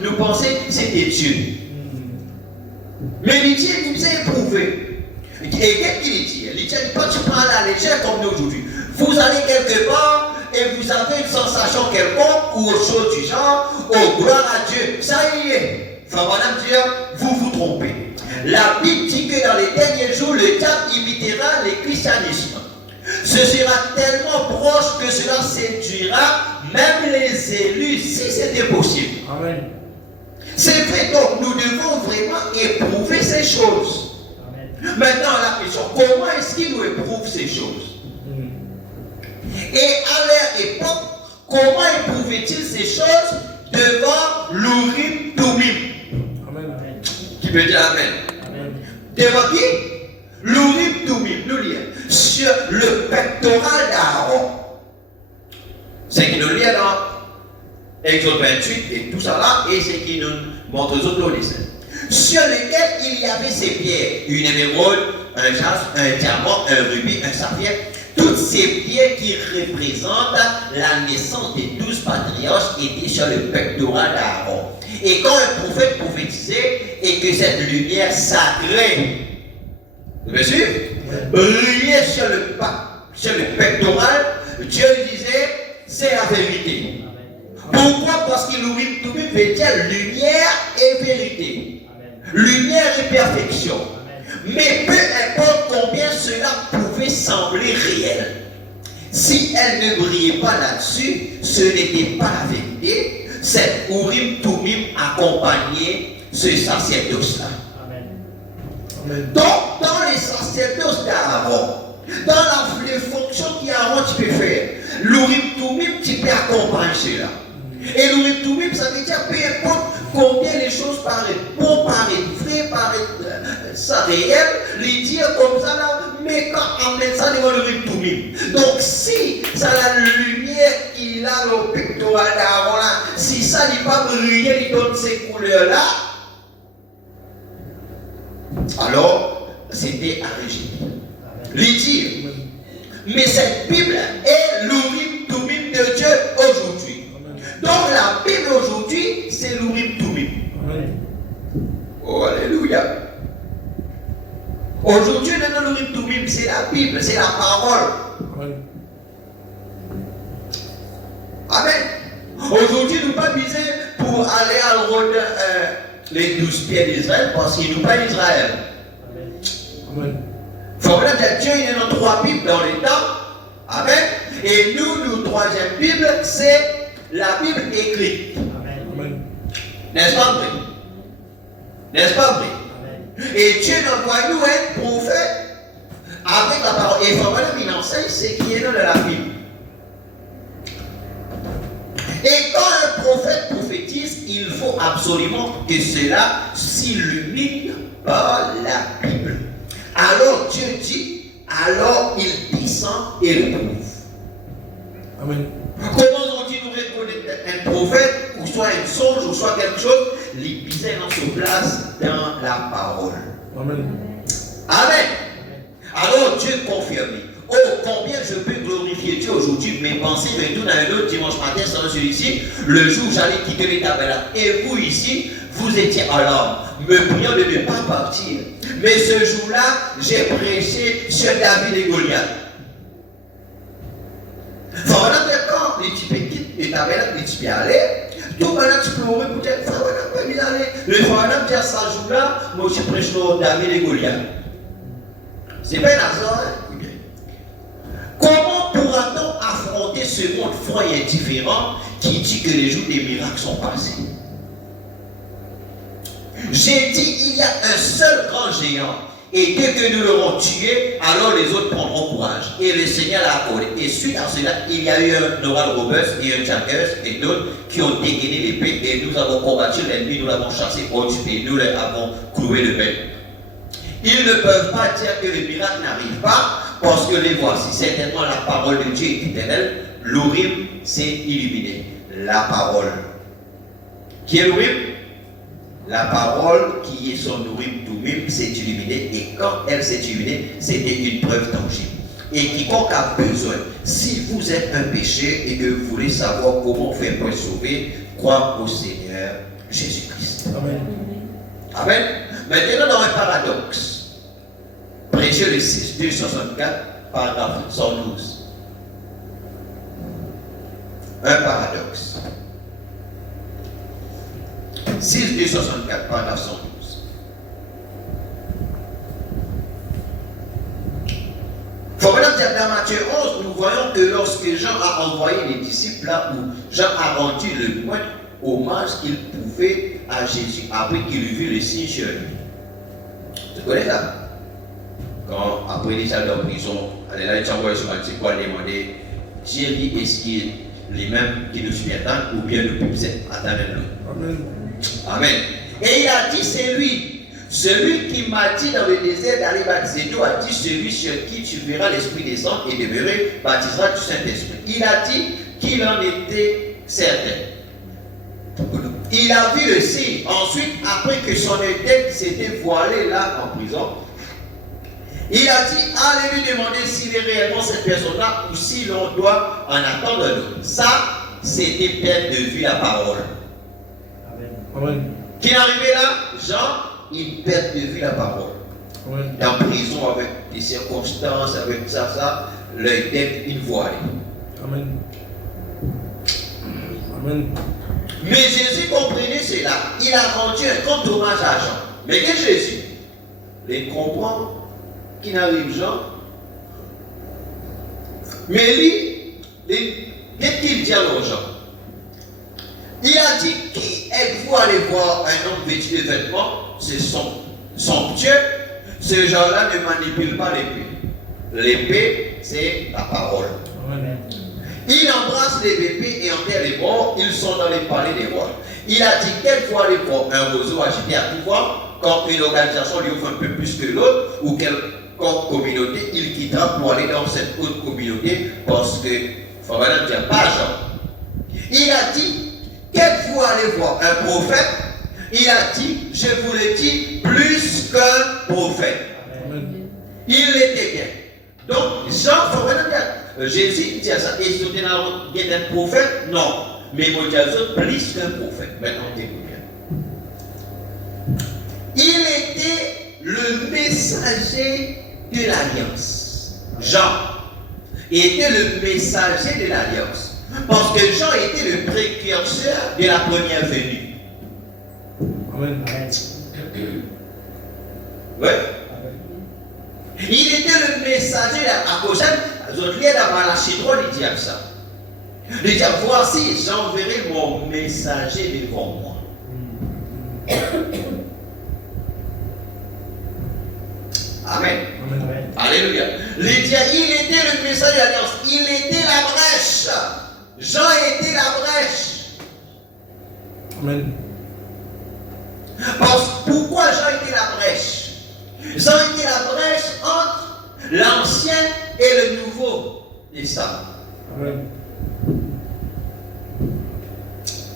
nous penser c'était Dieu. Mais l'Étienne nous a éprouvé. Et qu'est-ce qu'il dit? L'Étienne dit pas tu prends à la légère comme nous aujourd'hui. Vous allez quelque part et vous avez une sensation quelconque ou autre chose du genre. Oh, gloire à Dieu. Ça y est. Frère Branham dit, vous vous trompez. La Bible dit que dans les derniers jours, le diable imitera le christianisme. Ce sera tellement proche que cela séduira même les élus, si c'était possible. Amen. C'est vrai, donc nous devons vraiment éprouver ces choses. Amen. Maintenant, la question, comment est-ce qu'il nous éprouve ces choses? Et à leur époque, comment éprouvaient-ils ces choses devant l'Urim Tumim? Amen. Qui peut dire Amen? Amen. Devant qui? L'Urim Tumim. Nous lisons sur le pectoral d'Aaron. C'est qui nous lit dans Exode 28 et tout ça là, et c'est qui nous montre aux autres dessin. Sur lesquels il y avait ces pierres, une émeraude, un jaspe, un diamant, un rubis, un saphir, toutes ces pierres qui représentent la naissance des 12 patriarches étaient sur le pectoral d'Aaron. Et quand un prophète prophétisait et que cette lumière sacrée, vous me suivez, brillait sur le pectoral, Dieu disait, c'est la vérité. Pourquoi? Parce qu'il oublie tout veut dire lumière et vérité. Lumière et perfection. Mais peu importe combien cela pouvait sembler réel, si elle ne brillait pas là-dessus, ce n'était pas la vérité. Cette Urim Tumim accompagnait ce sacerdoce-là. Donc, dans les sacerdoces d'Aaron, dans les fonctions qu'Aaron tu peux faire, l'Urim Tumim tu peux accompagner cela. Et l'Urim Tumim, ça veut dire peu importe combien les choses paraissent bon, paraissent vrai, paraissent ça réel, les dire comme ça là, mais quand on met ça devant l'Urim Tumim. Donc si ça a la lumière qu'il a au pectoral d'Aaron là, si ça n'est pas brillé, il donne ces couleurs là, alors c'était à rejeter. Les dire. Mais cette Bible est l'Urim Tumim de Dieu aujourd'hui. Donc la Bible aujourd'hui, c'est l'Urim Tumim. Oh, alléluia. Aujourd'hui, l'Urim Tumim, c'est la Bible, c'est la parole. Amen. Aujourd'hui, nous ne pas miser pour aller à l'ordre les 12 pierres d'Israël parce qu'ils nous pas d'Israël. Amen. Il faut vraiment dire Dieu, il y a nos 3 Bibles dans les temps. Amen. Et nous, notre 3e Bible, c'est la Bible écrite. Amen. N'est-ce pas vrai? N'est-ce pas vrai? Et Dieu envoie nous un prophète avec la parole. Et il faut vraiment qu'il enseigne ce qui est dans la Bible. Et quand un prophète prophétise, il faut absolument que cela s'illumine par la Bible. Alors Dieu dit, alors il descend et le prouve. Amen. Comment on dit nous reconnaître un prophète, ou soit un songe, ou soit quelque chose, les bisères dans se place dans la parole. Amen. Amen. Alors Dieu confirme. Oh, combien je peux glorifier Dieu aujourd'hui. Mes pensées retournent à un autre dimanche matin, selon celui-ci, le jour où j'allais quitter les tabernacles. Et vous ici, vous étiez alors me priant de ne pas partir. Mais ce jour-là, j'ai prêché sur David et Goliath. Voilà quand les petits petits, les tabernacles, les petits allaient, tout maintenant tu peux mourir peut-être, ça va pas bien aller. Le Fardam dit à ce jour-là, moi je prêche sur David et Goliath. C'est pas un hasard, hein? Comment pourra-t-on affronter ce monde froid et indifférent qui dit que les jours des miracles sont passés? J'ai dit, il y a un seul grand géant. Et dès que nous l'aurons tué, alors les autres prendront courage. Et le Seigneur l'a accordé. Et suite à cela, il y a eu un Noral Robuste et un Jackers et d'autres qui ont dégainé l'épée. Et nous avons combattu l'ennemi, nous l'avons chassé au-dessus et nous l'avons cloué le bec. Ils ne peuvent pas dire que le miracle n'arrive pas, parce que les voici. Certainement la parole de Dieu est éternelle. L'Urim s'est illuminé. La parole. Qui est l'Urim? La parole qui est son Urim Tumim s'est illuminée. Et quand elle s'est illuminée, c'était une preuve tangible. Et quiconque a besoin, si vous êtes un péché et que vous voulez savoir comment faire pour être sauvé, croire au Seigneur Jésus-Christ. Amen. Amen. Maintenant, dans un paradoxe. Prêchez le 6, 264, paragraphe 112. Un paradoxe. 6, 264, paragraphe 112. Il faut maintenant dire dans Matthieu 11, nous voyons que lorsque Jean a envoyé les disciples là où Jean a rendu le moins hommage qu'il pouvait à Jésus après qu'il eut vu le signe sur lui. Tu connais ça? Quand après les salles de prison, allez là, il t'envoie sur un petit quoi demander Dieu lui est-ce qu'il est lui-même qui nous suit attendre ou bien le peuple attendez-nous. Amen. Amen. Et il a dit, c'est lui. Celui qui m'a dit dans le désert d'aller baptiser d'eau a dit, celui sur qui tu verras l'Esprit descendre et demeurer, baptisera du Saint-Esprit. Il a dit qu'il en était certain. Il a vu le signe. Ensuite, après que son tête s'était voilée là en prison, il a dit, allez lui demander s'il est réellement cette personne-là ou si l'on doit en attendre d'autres. Ça, c'était perdre de vue la parole. Amen. Amen. Qui est arrivé là? Jean, il perd de vue la parole. Amen. En prison avec des circonstances, avec ça, l'œil tête, il voilé. Amen. Amen. Mais Jésus comprenait cela. Il a rendu un compte hommage à Jean. Mais que Jésus, il comprend qu'il n'arrive Jean. Mais lui, qu'est-ce qu'il dit à Jean? Il a dit, qui êtes-vous allé voir un homme vêtu de vêtements? C'est son Dieu. Ce genre-là ne manipule pas l'épée. L'épée, c'est la parole. Amen. Il embrasse les bébés et enterre les morts. Ils sont dans les palais des rois. Il a dit, quelquefois aller voir un roseau agité à tout voir, quand une organisation lui offre un peu plus que l'autre, ou quelconque communauté, il quittera pour aller dans cette autre communauté, parce que, il faut vraiment dire, pas Jean. Il a dit, quelquefois aller voir un prophète, il a dit, je vous le dis, plus qu'un prophète. Amen. Il l'était bien. Donc, Jean, il faut vraiment dire, Jésus dit à ça, et si vous êtes un prophète, non. Mais vous dites plus qu'un prophète. Maintenant, écoutez bien. Il était le messager de l'alliance. Jean était le messager de l'alliance. Parce que Jean était le précurseur de la première venue. Amen. Amen. Ouais. Amen. Il était le messager à cause de liens d'avoir la chidron, il dit ça. Il dit, voici, j'enverrai mon messager devant moi. Amen. Amen. Amen. Alléluia. Il était le messager de l'alliance. Il était la brèche. Jean était la brèche. Amen. Pourquoi Jean était la brèche? Jean était la brèche entre l'Ancien et le Nouveau Testament. Amen.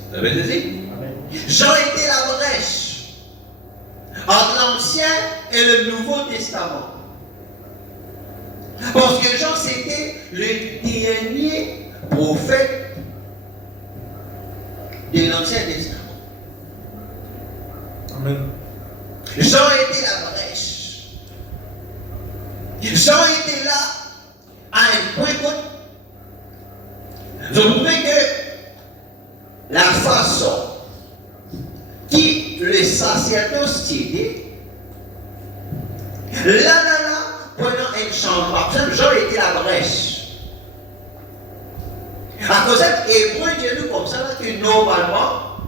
Vous avez saisi? Amen. Jean était la brèche entre l'Ancien et le Nouveau Testament. Parce que Jean, c'était le dernier prophète de l'Ancien Testament. Amen. Jean était la brèche. Jean était là à un point contre. Je voudrais que la façon qui le sacerdoce était, là, pendant un changement, Jean était la brèche. À cause de hébreu, Dieu nous comme ça, là, que normalement,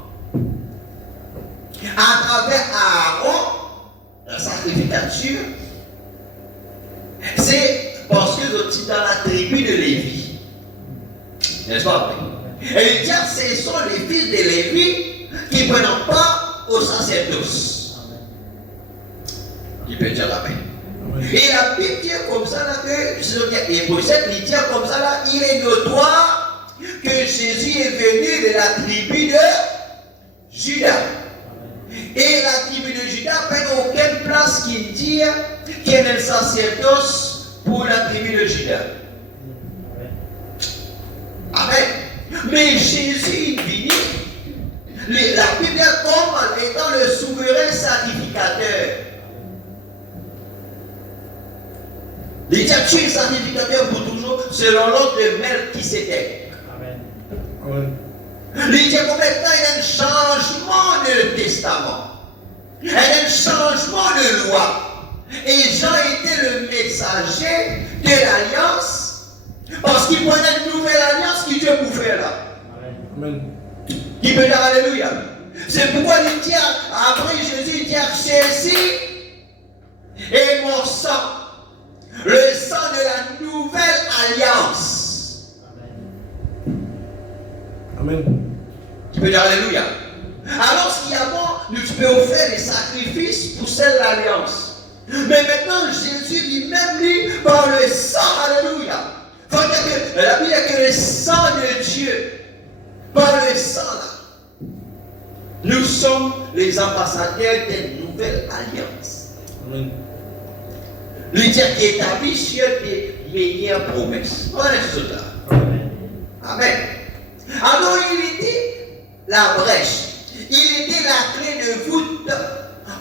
à travers Aaron, la sacrificature, c'est parce que nous sommes dans la tribu de Lévi. N'est-ce pas? Et il dit que ce sont les fils de Lévi qui ne prennent pas au sacerdoce. Il peut dire Amen. Et la Bible dit comme ça, là, que, et pour cette, il dit comme ça, là, il est notoire que Jésus est venu de la tribu de Juda. Et la tribu de Juda n'a aucune place qui dit qu'il y a un sacerdoce pour la tribu de Juda. Amen. Mais Jésus est venu. La Bible comme étant le souverain sacrificateur. Il dit tu es sacrificateur pour toujours selon l'ordre de Melchisédek. Amen. Amen. Il dit combien de temps il y a un changement de testament. Il y a un changement de loi. Et Jean était le messager de l'alliance parce qu'il prenait une nouvelle alliance que Dieu pouvait faire là. Amen. Il peut dire Alléluia. C'est pourquoi il dit après Jésus, il dit ceci est mon sang, le sang de la nouvelle alliance. peut faire des sacrifices pour cette alliance. Mais maintenant, Jésus lui-même, lui, par le sang, alléluia. Faut dire que la Bible dit que le sang de Dieu, par le sang, là, nous sommes les ambassadeurs d'une nouvelle alliance. Amen. Le Dieu qui établit sur des meilleures promesses. Voilà ce là. Amen. Amen. Alors il était la brèche. Il était la clé de voûte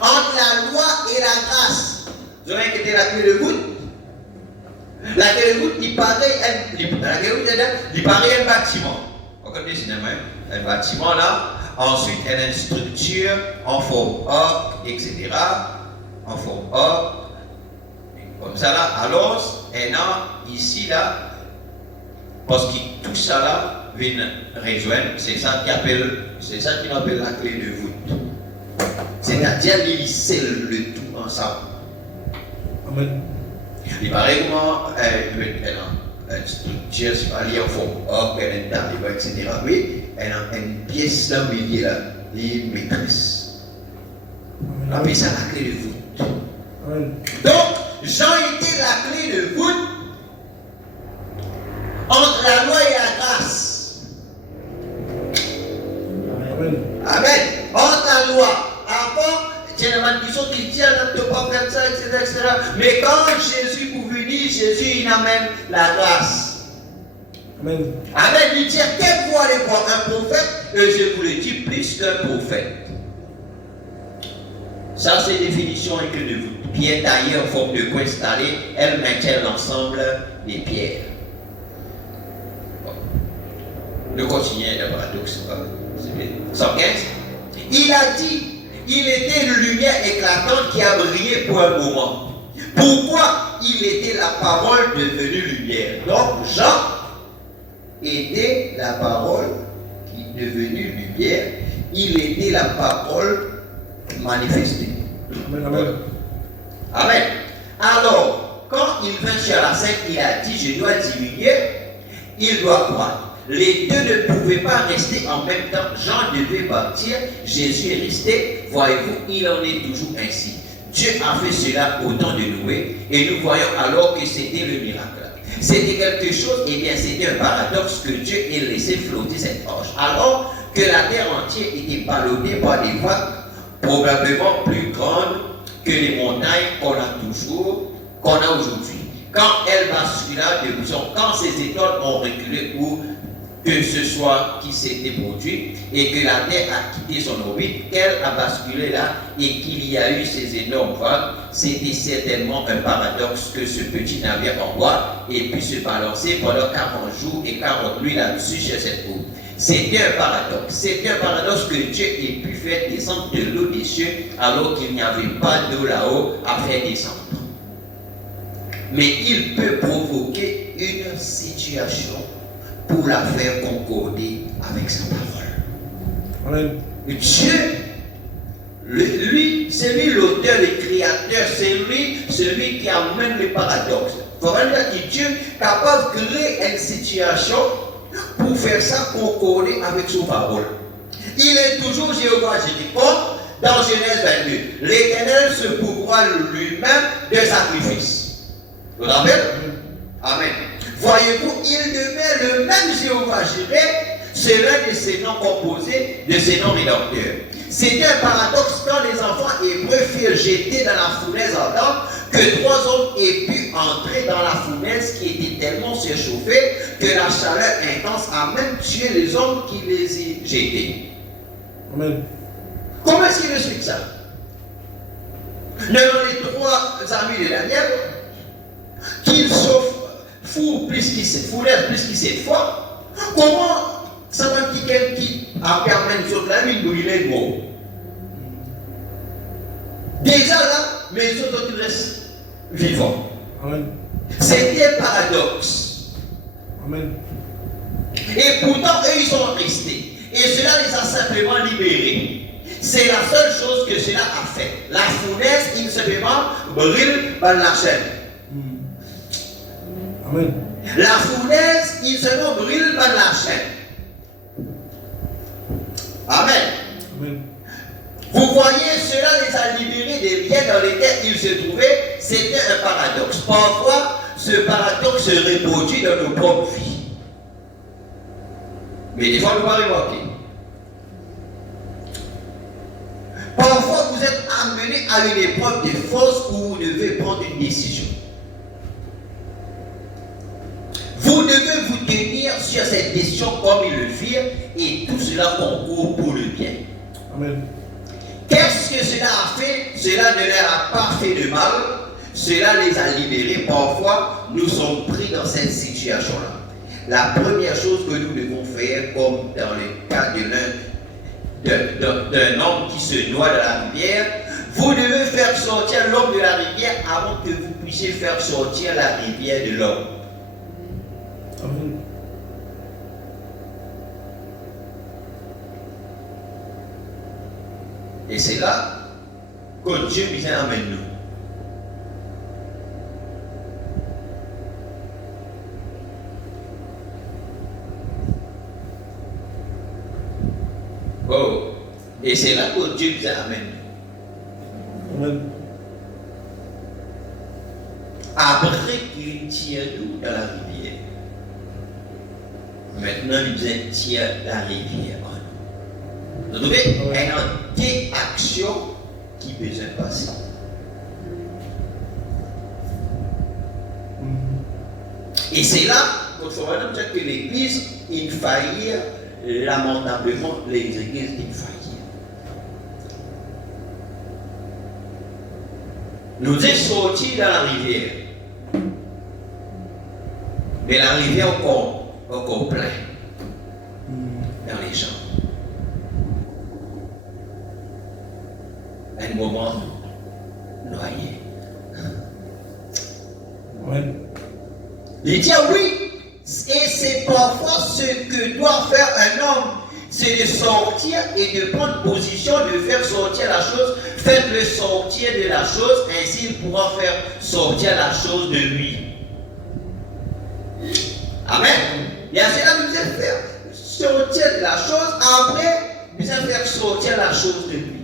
entre la loi et la grâce. Vous savez que c'était la clé de voûte? La clé de voûte, il paraît un bâtiment. On connaît le cinéma, un bâtiment là. Ensuite, elle a une structure en forme arc, etc. En forme arc. Comme ça là. Alors, elle a ici là, parce que tout ça là vient rejoindre. C'est ça qu'on appelle la clé de voûte. C'est-à-dire, il scelle le tout ensemble. Amen. Il paraît comment elle a une structure, c'est pas lié en forme arc, elle a un etc. Oui, elle a une pièce dans le milieu là, les maîtresses. On appelle ça la clé de voûte. Amen. Donc, Jean était la clé de voûte entre la loi et la grâce. Amen. Amen. Entre la loi. Avant, il y a des gens qui sont chrétiens, ne peut pas faire ça, etc. Mais quand Jésus pour venir, Jésus il amène la grâce. Amen. Amen. Il dit, quel vous allez voir un prophète? Et je vous le dis, plus qu'un prophète. Ça, c'est définition et que de vous. Pierre taillée en forme de coin installé, elle maintient l'ensemble des pierres. Bon. Le continuer le paradoxe. C'est bien. 115. Il a dit, il était une lumière éclatante qui a brillé pour un moment. Pourquoi? Il était la parole devenue lumière. Donc, Jean était la parole qui est devenue lumière. Il était la parole manifestée. Amen. Amen. Amen. Alors, quand il vint chez la Sainte, il a dit, je dois diminuer, il doit croître. Les deux ne pouvaient pas rester en même temps. Jean devait partir, Jésus est resté. Voyez-vous, il en est toujours ainsi. Dieu a fait cela au temps de Noé, et nous voyons alors que c'était le miracle. C'était quelque chose, et bien c'était un paradoxe que Dieu ait laissé flotter cette roche. Alors que la terre entière était ballottée par des vagues probablement plus grandes que les montagnes qu'on a aujourd'hui. Quand elle bascula de bousson, quand ces étoiles ont reculé ou que ce soit qui s'était produit et que la Terre a quitté son orbite, qu'elle a basculé là et qu'il y a eu ces énormes vagues, c'était certainement un paradoxe que ce petit navire en bois ait pu se balancer pendant 40 jours et 40 nuits là-dessus chez cette eau. C'était un paradoxe. C'était un paradoxe que Dieu ait pu faire descendre de l'eau des cieux alors qu'il n'y avait pas d'eau là-haut à faire descendre. Mais il peut provoquer une situation pour la faire concorder avec sa parole. Amen. Dieu, lui, c'est lui l'auteur, le créateur, c'est lui celui qui amène les paradoxes. Il faut dire que Dieu est capable de créer une situation pour faire ça concorder avec sa parole. Il est toujours Jéhovah, je dis comme dans Genèse 22. L'Éternel se pourvoit lui-même de sacrifices. Vous vous rappelez? Amen. Voyez-vous, il demeure le même Jéhovah Jireh, c'est l'un de ses noms composés, de ses noms rédempteurs. C'était un paradoxe quand les enfants hébreux furent jetés dans la fournaise ardente que 3 hommes aient pu entrer dans la fournaise qui était tellement surchauffée que la chaleur intense a même tué les hommes qui les y jetés. Amen. Comment est-ce qu'il explique ça? Dans les 3 amis de Daniel, qu'ils sauvent four plus qu'il s'est fournaise plus qu'il s'est fort, comment ça va dire quelqu'un qui a permis de sauver la vie, il est mort? Déjà là, mais les autres ils restent vivants. Amen. C'était un paradoxe. Amen. Et pourtant, eux, ils sont restés. Et cela les a simplement libérés. C'est la seule chose que cela a fait. La fournaise, il simplement brûle par la chaîne. Amen. La fournaise, il simplement brûle par la chaîne. Amen. Amen. Vous voyez les a libérés des liens dans lesquels ils se trouvaient. C'était un paradoxe. Parfois, ce paradoxe se reproduit dans nos propres vies. Mais des fois, nous ne pas remarquer. Parfois, vous êtes amené à une épreuve de force où vous devez prendre une décision. Vous devez vous tenir sur cette décision comme ils le firent, et tout cela concourt pour le bien. Amen. Qu'est-ce que cela a fait? Cela ne leur a pas fait de mal, cela les a libérés. Parfois, nous sommes pris dans cette situation-là. La première chose que nous devons faire, comme dans le cas d'un homme qui se noie dans la rivière, vous devez faire sortir l'homme de la rivière avant que vous puissiez faire sortir la rivière de l'homme. Amen. Et c'est là que Dieu vient amène nous. Oh, et c'est là que Dieu vient amène nous. Amen. Après qu'il tire nous dans la rivière, maintenant il vient tirer la rivière en nous. Vous trouvez? Il y a des actions qui besoin de passer. Et c'est là qu'on se rend compte que l'Église, il faillit lamentablement, les églises, il faillit. Nous sommes sortis dans la rivière. Mais la rivière encore pleine dans les champs. Un moment noyé. Amen. Il dit oui, et c'est parfois ce que doit faire un homme, c'est de sortir et de prendre position, de faire sortir la chose. Faites-le sortir de la chose, ainsi il pourra faire sortir la chose de lui. Amen. Il y a cela que nous devons faire sortir de la chose, après, nous allons faire sortir la chose de lui.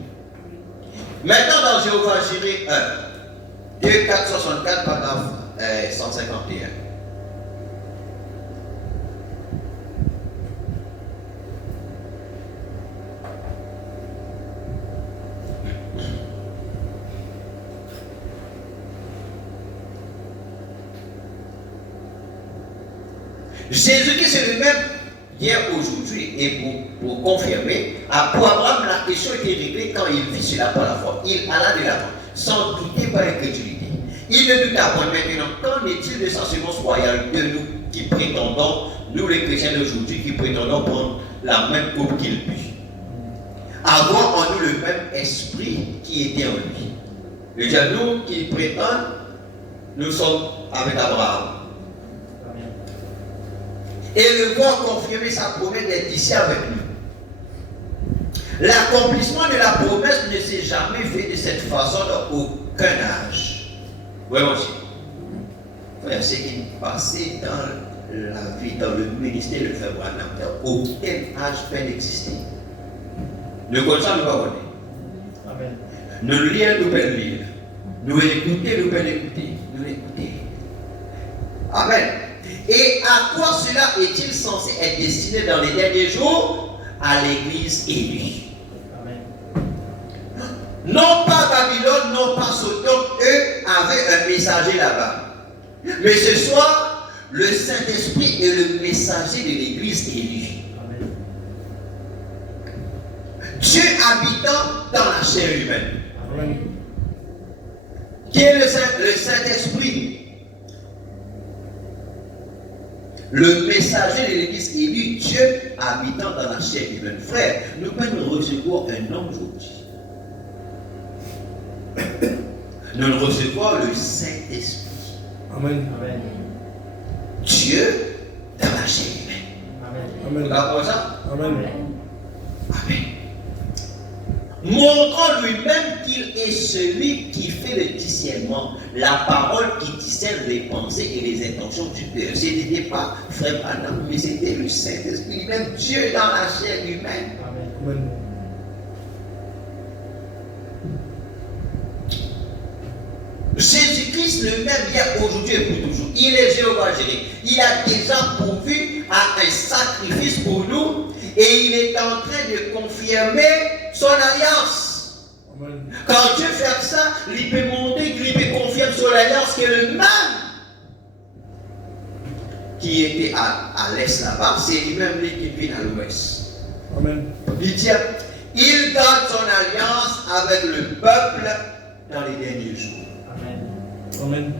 Maintenant, dans Jéhovah Jireh 1, 2, 4, 64, paragraphe 151. Jésus-Christ lui-même, hier, aujourd'hui, et pour confirmer, pour Abraham, la question était réglée quand il vit cela par la foi. Il alla de l'avant, sans douter par incrédulité. Il ne douta pas maintenant. Qu'en est-il de sa semence royale de nous qui prétendons, nous les chrétiens d'aujourd'hui, qui prétendons prendre la même coupe qu'il but? Avoir en nous le même esprit qui était en lui. Déjà, nous qui prétendons, nous sommes avec Abraham. Et le voir confirmer sa promesse d'être ici avec nous. L'accomplissement de la promesse ne s'est jamais fait de cette façon dans aucun âge. Oui, aussi. Frère, ce qui est passé dans la vie, dans le ministère de Frère Branham, dans aucun âge peut exister. Nous connaissons, nous pas. Amen. Nous lisons, nous pouvons lire. Nous écouter, nous pouvons écouter. Nous écouter. Amen. Et à quoi cela est-il censé être destiné dans les derniers jours? À l'église élue. Amen. Non pas Babylone, non pas Sodome, eux avaient un messager là-bas. Mais ce soir, le Saint-Esprit est le messager de l'église élue. Amen. Dieu habitant dans la chair humaine. Amen. Qui est le Saint-Esprit? Le messager de l'église élue, Dieu habitant dans la chair humaine. Frère, nous pouvons recevoir un homme aujourd'hui. Nous recevons le Saint-Esprit. Amen. Amen. Dieu dans la chair humaine. Amen. Vous Amen. comprenez ça? Amen. Amen. Montrant lui-même qu'il est celui qui fait le discernement, la parole qui discerne les pensées et les intentions du cœur. Ce n'était pas Frère Branham, mais c'était le Saint-Esprit lui-même, Dieu dans la chair humaine. Amen. Amen. Jésus-Christ le même hier, aujourd'hui et pour toujours. Il est Jéhovah Jireh. Il a déjà pourvu à un sacrifice pour nous et il est en train de confirmer son alliance. Amen. Quand Dieu fait ça, il peut monter, il peut confirmer son alliance qui est le même qui était à l'est là-bas, c'est lui-même qui vient à l'ouest. Amen. Il dit, il garde son alliance avec le peuple dans les derniers jours. Amen. Amen.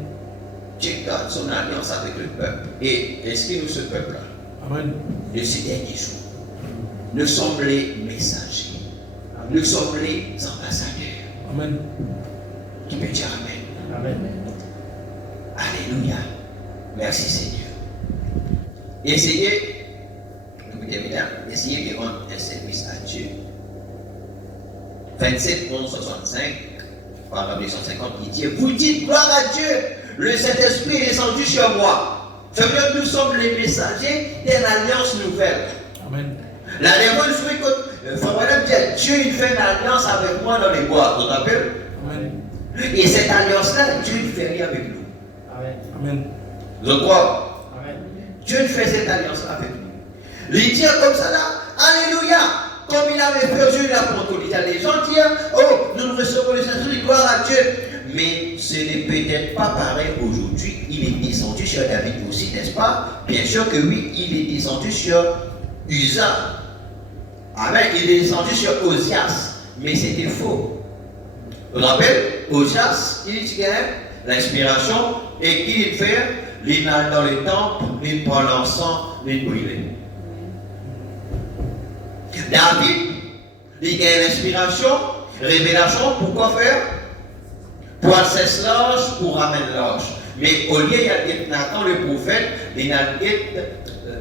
Dieu garde son alliance avec le peuple. Et est-ce que nous, ce peuple-là, Amen. de ces derniers jours, nous sommes les messagers, nous sommes les ambassadeurs. Amen. Qui peut dire Amen? Amen. Alléluia. Merci Seigneur. Essayez, nous terminons, essayez de rendre un service à Dieu. 27, 11, 65, paragraphe 250, il dit, vous dites gloire à Dieu, le Saint-Esprit est descendu sur moi. Ça veut dire que nous sommes les messagers d'une alliance nouvelle. Amen. La dernière fois, je Frère Madame dit, Dieu il fait une alliance avec moi dans les bois, tu te rappelles? Amen. Et cette alliance-là, Dieu ne fait rien avec nous. Amen. Amen. Je crois. Amen. Dieu fait cette alliance avec nous. Les dire comme ça là, Alléluia, comme il avait fait Dieu la Pentecôte. Il y a des gens qui disent, oh, nous recevons le Saint-Esprit, gloire à Dieu. Mais ce n'est peut-être pas pareil aujourd'hui. Il est descendu sur David aussi, n'est-ce pas? Bien sûr que oui, il est descendu sur Uza. Amen, il est descendu sur Osias. Mais c'était faux. Vous vous rappelez, Osias, il dit l'inspiration, et qu'il fait, il nage dans les temples, il prend l'encens, il brûle. David, il a l'inspiration, révélation, pourquoi faire? Pour cesse l'ange, pour ramener l'ange. Mais au lieu, il y a Nathan le prophète, il y a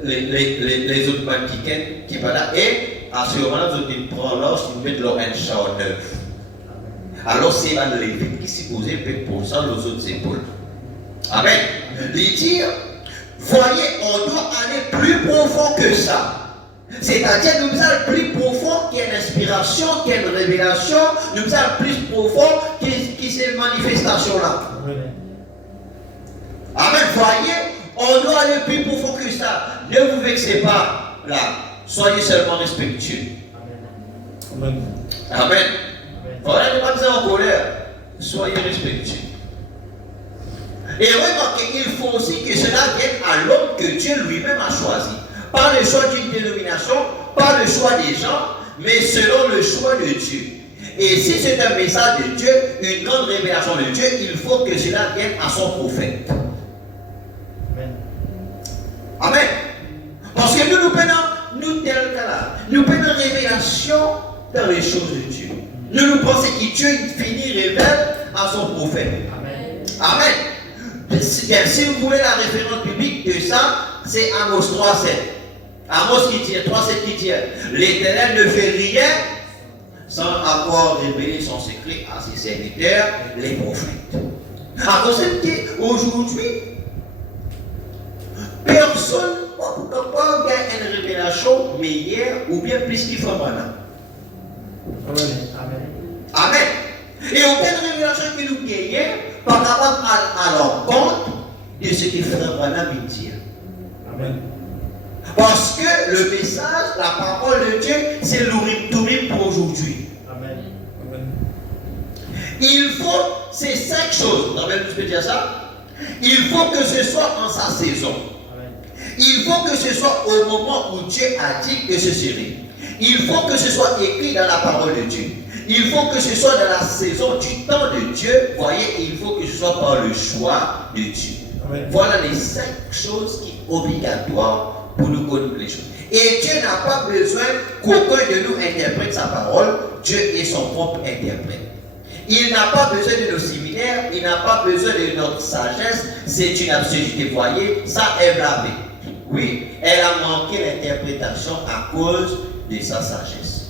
les autres banquiers qui sont là, et à ce moment-là, ils prennent l'ange, ils mettent leur enchant en œuvre. Alors c'est un lévite qui s'est posé pour ça aux autres épaules. Amen. Il dit, voyez, on doit aller plus profond que ça. C'est-à-dire, nous allons plus profond qu'il y ait une inspiration, qu'il y ait une révélation, nous allons plus profond qu'il y ait ces manifestations-là. Amen. Voyez, on doit aller plus profond que ça. Ne vous vexez pas, là. Soyez seulement respectueux. Amen. Amen. Voilà, ne pas dire en colère. Soyez respectueux. Et remarquez, il faut aussi que cela vienne à l'homme que Dieu lui-même a choisi. Pas le choix d'une dénomination, pas le choix des gens, mais selon le choix de Dieu. Et si c'est un message de Dieu, une grande révélation de Dieu, il faut que cela vienne à son prophète. Amen. Amen. Parce que nous prenons, nous tel cas là, nous prenons une révélation dans les choses de Dieu. Nous pensons que Dieu finit révèle à son prophète. Amen. Amen. Si vous voulez la référence biblique de ça, c'est Amos 3,7. Amos qui dit, 3,7 qui dit, l'Éternel ne fait rien sans avoir révélé son secret à ses serviteurs, les prophètes. À cause de aujourd'hui, personne ne peut pas gagner une révélation meilleure ou bien plus qu'il faut maintenant. Amen. Amen. Amen. Et aucune révélation que nous gagnons par rapport à l'encontre de ce que Frère Branham dit. Amen. Parce que le message, la parole de Dieu, c'est l'urim tumim pour aujourd'hui. Amen. Amen. Il faut ces 5 choses. Vous avez pu dire ça? Il faut que ce soit en sa saison. Amen. Il faut que ce soit au moment où Dieu a dit que ce serait. Il faut que ce soit écrit dans la parole de Dieu. Il faut que ce soit dans la saison du temps de Dieu. Voyez, il faut que ce soit par le choix de Dieu. Amen. Voilà les 5 choses qui sont obligatoires pour nous connaître les choses. Et Dieu n'a pas besoin qu'aucun de nous interprète sa parole. Dieu est son propre interprète. Il n'a pas besoin de nos séminaires, il n'a pas besoin de notre sagesse. C'est une absurdité. Voyez, ça elle l'avait. Oui, elle a manqué l'interprétation à cause de sa sagesse.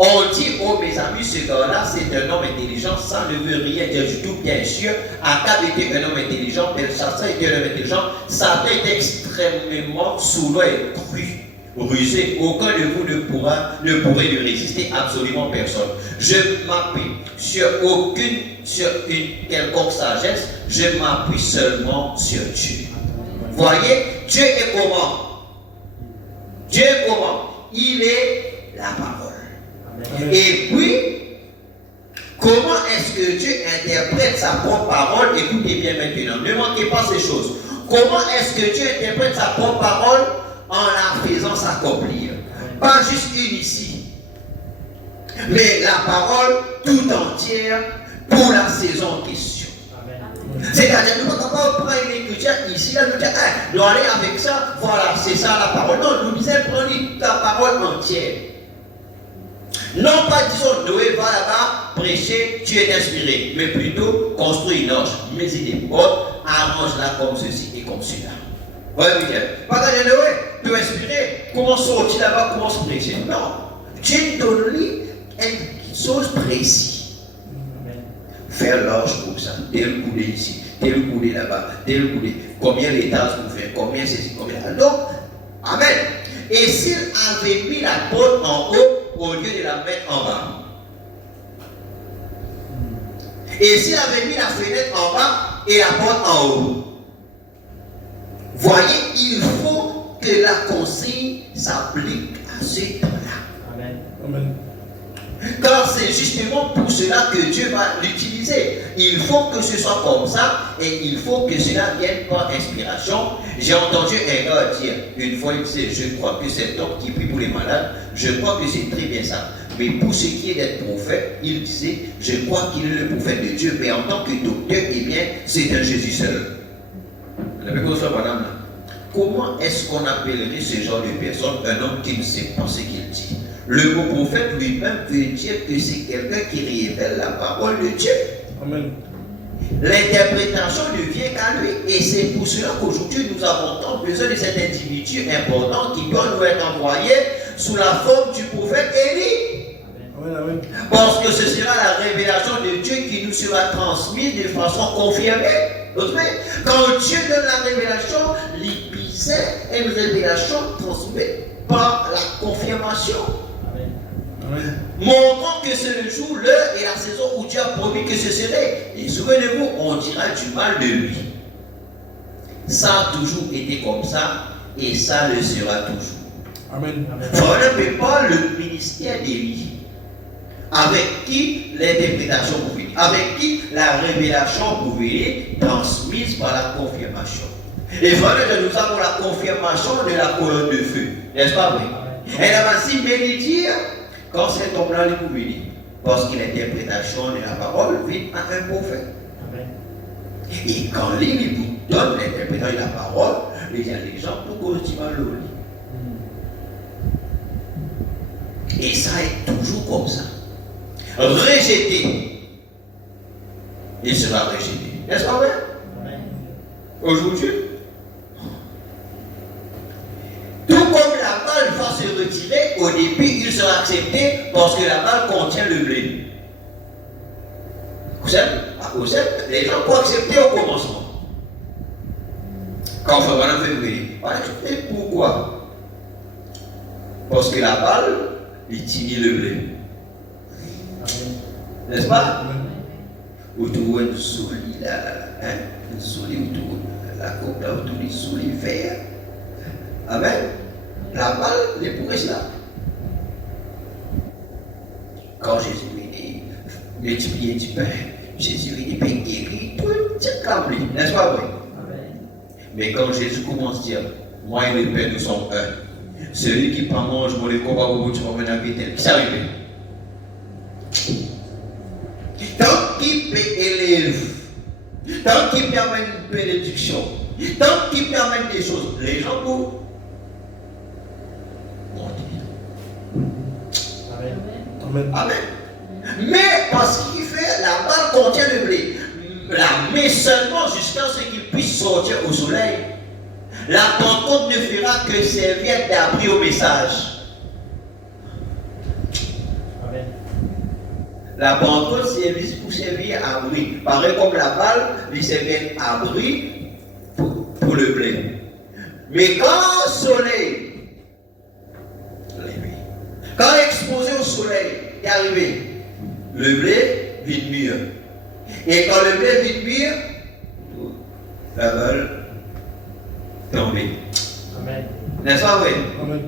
On dit, oh mes amis, ce gars-là, c'est un homme intelligent, ça ne veut rien dire du tout, bien sûr. Akab était un homme intelligent, Belshazzar était un homme intelligent, Satan était extrêmement sournois et cru. rusé, aucun de vous ne pourrait lui résister, absolument personne. Je m'appuie sur une quelconque sagesse, je m'appuie seulement sur Dieu. Voyez, Dieu est comment? Dieu est comment? Il est la parole. Amen. Et puis, comment est-ce que Dieu interprète sa propre parole? Écoutez bien maintenant, ne manquez pas ces choses. Comment est-ce que Dieu interprète sa propre parole? En la faisant s'accomplir. Pas juste une ici, mais la parole tout entière pour la saison en question. C'est-à-dire, nous ne pouvons pas prendre une écriture ici, là, nous dire, nous aller avec ça, voilà, c'est ça la parole. Non, nous disons, prenez la parole entière. Non pas disons, Noé va là-bas, prêcher, tu es inspiré, mais plutôt construis une arche, mets des potes, arrange-la comme ceci et comme cela. Oui, Michel. Pas quand Noé, tu es inspiré, comment sortir là-bas, comment se prêcher. Non, Dieu donne-lui une chose précise. Faire l'arche comme ça, tel coudé ici, tel coudé là-bas, tel coudé. Combien l'étage vous fait, combien ceci, combien là. Donc, amen. Et s'il avait mis la porte en haut au lieu de la mettre en bas. Et s'il avait mis la fenêtre en bas et la porte en haut. Voyez, il faut que la consigne s'applique à ce temps-là. Amen. Amen. Car c'est justement pour cela que Dieu va l'utiliser. Il faut que ce soit comme ça et il faut que cela vienne par inspiration. J'ai entendu un gars dire une fois, il disait, je crois que cet homme qui prie pour les malades, je crois que c'est très bien ça. Mais pour ce qui est d'être prophète, il disait, je crois qu'il est le prophète de Dieu, mais en tant que docteur, eh bien, c'est un Jésus seul. Vous avez compris ça, madame? Comment est-ce qu'on appellerait ce genre de personne un homme qui ne sait pas ce qu'il dit? Le mot prophète lui-même veut dire que c'est quelqu'un qui révèle la parole de Dieu. Amen. L'interprétation ne vient qu'à lui. Et c'est pour cela qu'aujourd'hui nous avons tant besoin de cet individu important qui doit nous être envoyé sous la forme du prophète Élie. Amen. Amen. Parce que ce sera la révélation de Dieu qui nous sera transmise de façon confirmée. Quand Dieu donne la révélation, c'est une révélation transmise par la confirmation. Amen. Montrons que c'est le jour, l'heure et la saison où Dieu a promis que ce serait. Et souvenez-vous, on dira du mal de lui. Ça a toujours été comme ça et ça le sera toujours. Amen. Voilà ne peut pas le ministère d'Élie, avec qui l'interprétation pouvait, avec qui la révélation pouvait être transmise par la confirmation. Et voilà, nous avons la confirmation de la colonne de feu, n'est-ce pas vrai? Elle a ainsi dire quand cet homme-là les pouvait dire, parce que l'interprétation de la parole vient à un prophète. Et quand l'Élie vous donne l'interprétation de la parole, il y a des gens pour continuer à le lire. Et ça est toujours comme ça. Rejeté, il sera rejeté. N'est-ce pas vrai? Aujourd'hui, tout comme la balle va se retirer, au début, il sera accepté parce que la balle contient le blé. Vous savez, les gens vont accepter au commencement. Quand on va faire brûler, on va accepter. Pourquoi? Parce que la balle, il tient le blé. N'est-ce pas? Autour de souli là, une souli autour la coupe là, autour du souli vert. Amen. La balle, les pourris là. Quand Jésus dit multiplier du pain, Jésus dit pain guéri, tout est câblé, n'est-ce pas vrai? Mais quand Jésus commence à dire, moi et le Père nous sommes un. Celui qui prend mange mon les combats au bout du moment de qui s'est arrivé. Tant qu'il peut élever, tant qu'il permet une bénédiction, tant qu'il permet des choses, les gens vont Amen. Amen. Mais parce qu'il fait, la balle contient le blé. La met seulement jusqu'à ce qu'il puisse sortir au soleil. La Pentecôte ne fera que servir d'abri au message. Amen. La Pentecôte servit pour servir abri. Pareil comme la balle, il servit abri pour le blé. Mais quand le soleil Quand exposé au soleil, qu'est arrivé? Le blé vite mûr. Et quand le blé vite mûr, la balle tombée. Amen. N'est-ce pas vrai? Amen.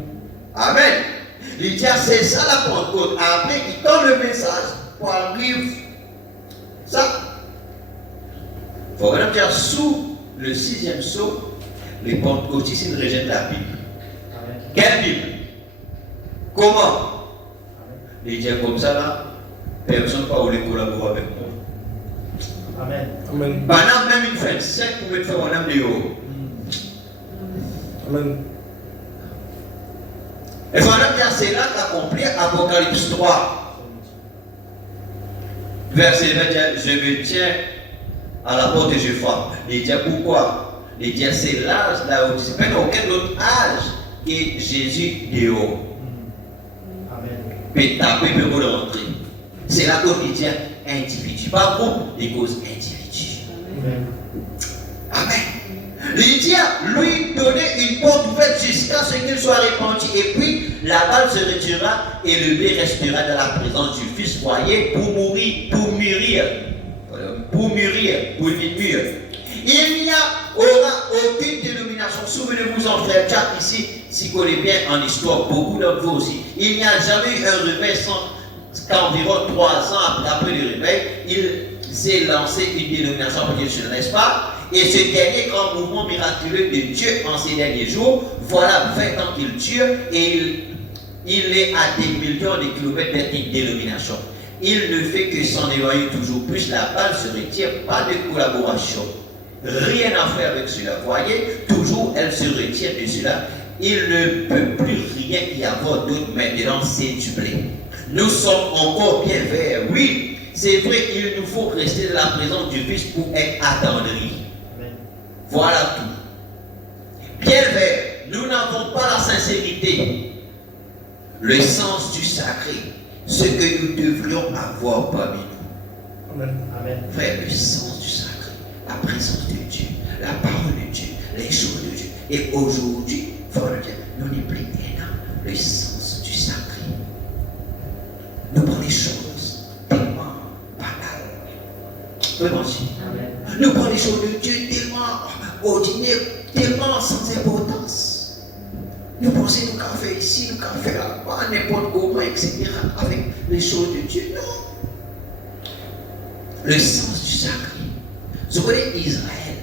Amen. Il dit, c'est ça la Pentecôte. Après, il donne le message pour arriver. Ça. Il faut vraiment dire, sous le 6e sceau, les pentecôtistes rejettent la Bible. Amen. Quelle Bible? Comment? Amen. Il dit comme ça là, personne ne va voler collaborer avec moi. Amen. Amen. Pendant même une fête sec pour me faire mon âme dehors. Amen. Et voilà bien c'est là qu'accomplit Apocalypse 3. Verset 21, je me tiens à la porte et je frappe. Il dit pourquoi? Il dit c'est l'âge là où c'est pas aucun autre âge que Jésus dehors. Amen. Peut taper pour rentrer. C'est la cause qui tient individu. Pas groupe, les causes individu. Amen. Amen. Lydia lui donnait une porte ouverte jusqu'à ce qu'il soit répandu. Et puis la balle se retirera et le blé restera dans la présence du Fils foyer pour mourir, pour mûrir. Pour mûrir, pour mûrir. Il n'y aura aucune dénomination. Souvenez-vous-en, frère Jack, ici, s'y connaît bien en histoire, beaucoup d'entre vous aussi. Il n'y a jamais eu un réveil sans qu'environ 3 ans après le réveil, il s'est lancé une dénomination religieuse, n'est-ce pas? Et ce dernier grand mouvement miraculeux de Dieu en ces derniers jours, voilà 20 ans qu'il tue et il est à des millions de kilomètres d'une dénomination. Il ne fait que s'en éloigner toujours plus, la balle se retire, pas de collaboration. Rien à faire avec cela. Voyez, toujours elle se retire de cela. Il ne peut plus rien y avoir d'autre maintenant, c'est du blé. Nous sommes encore bien verts. Oui, c'est vrai, il nous faut rester dans la présence du Fils pour être attendris. Voilà tout. Bien vert, nous n'avons pas la sincérité, le sens du sacré, ce que nous devrions avoir parmi nous. Amen. Amen. Frère, le sens du sacré, la présence de Dieu, la parole de Dieu, les choses de Dieu. Et aujourd'hui, voilà, nous n'y plus le sens du sacré. Nous prenons les choses tellement banales. Vraiment, si. Nous prenons les choses de Dieu tellement ordinaires, tellement sans importance. Nous pensons nous qu'à faire ici, nous qu'à faire là-bas, n'importe comment, etc. avec les choses de Dieu. Non. Le sens du sacré. Vous connaissez Israël.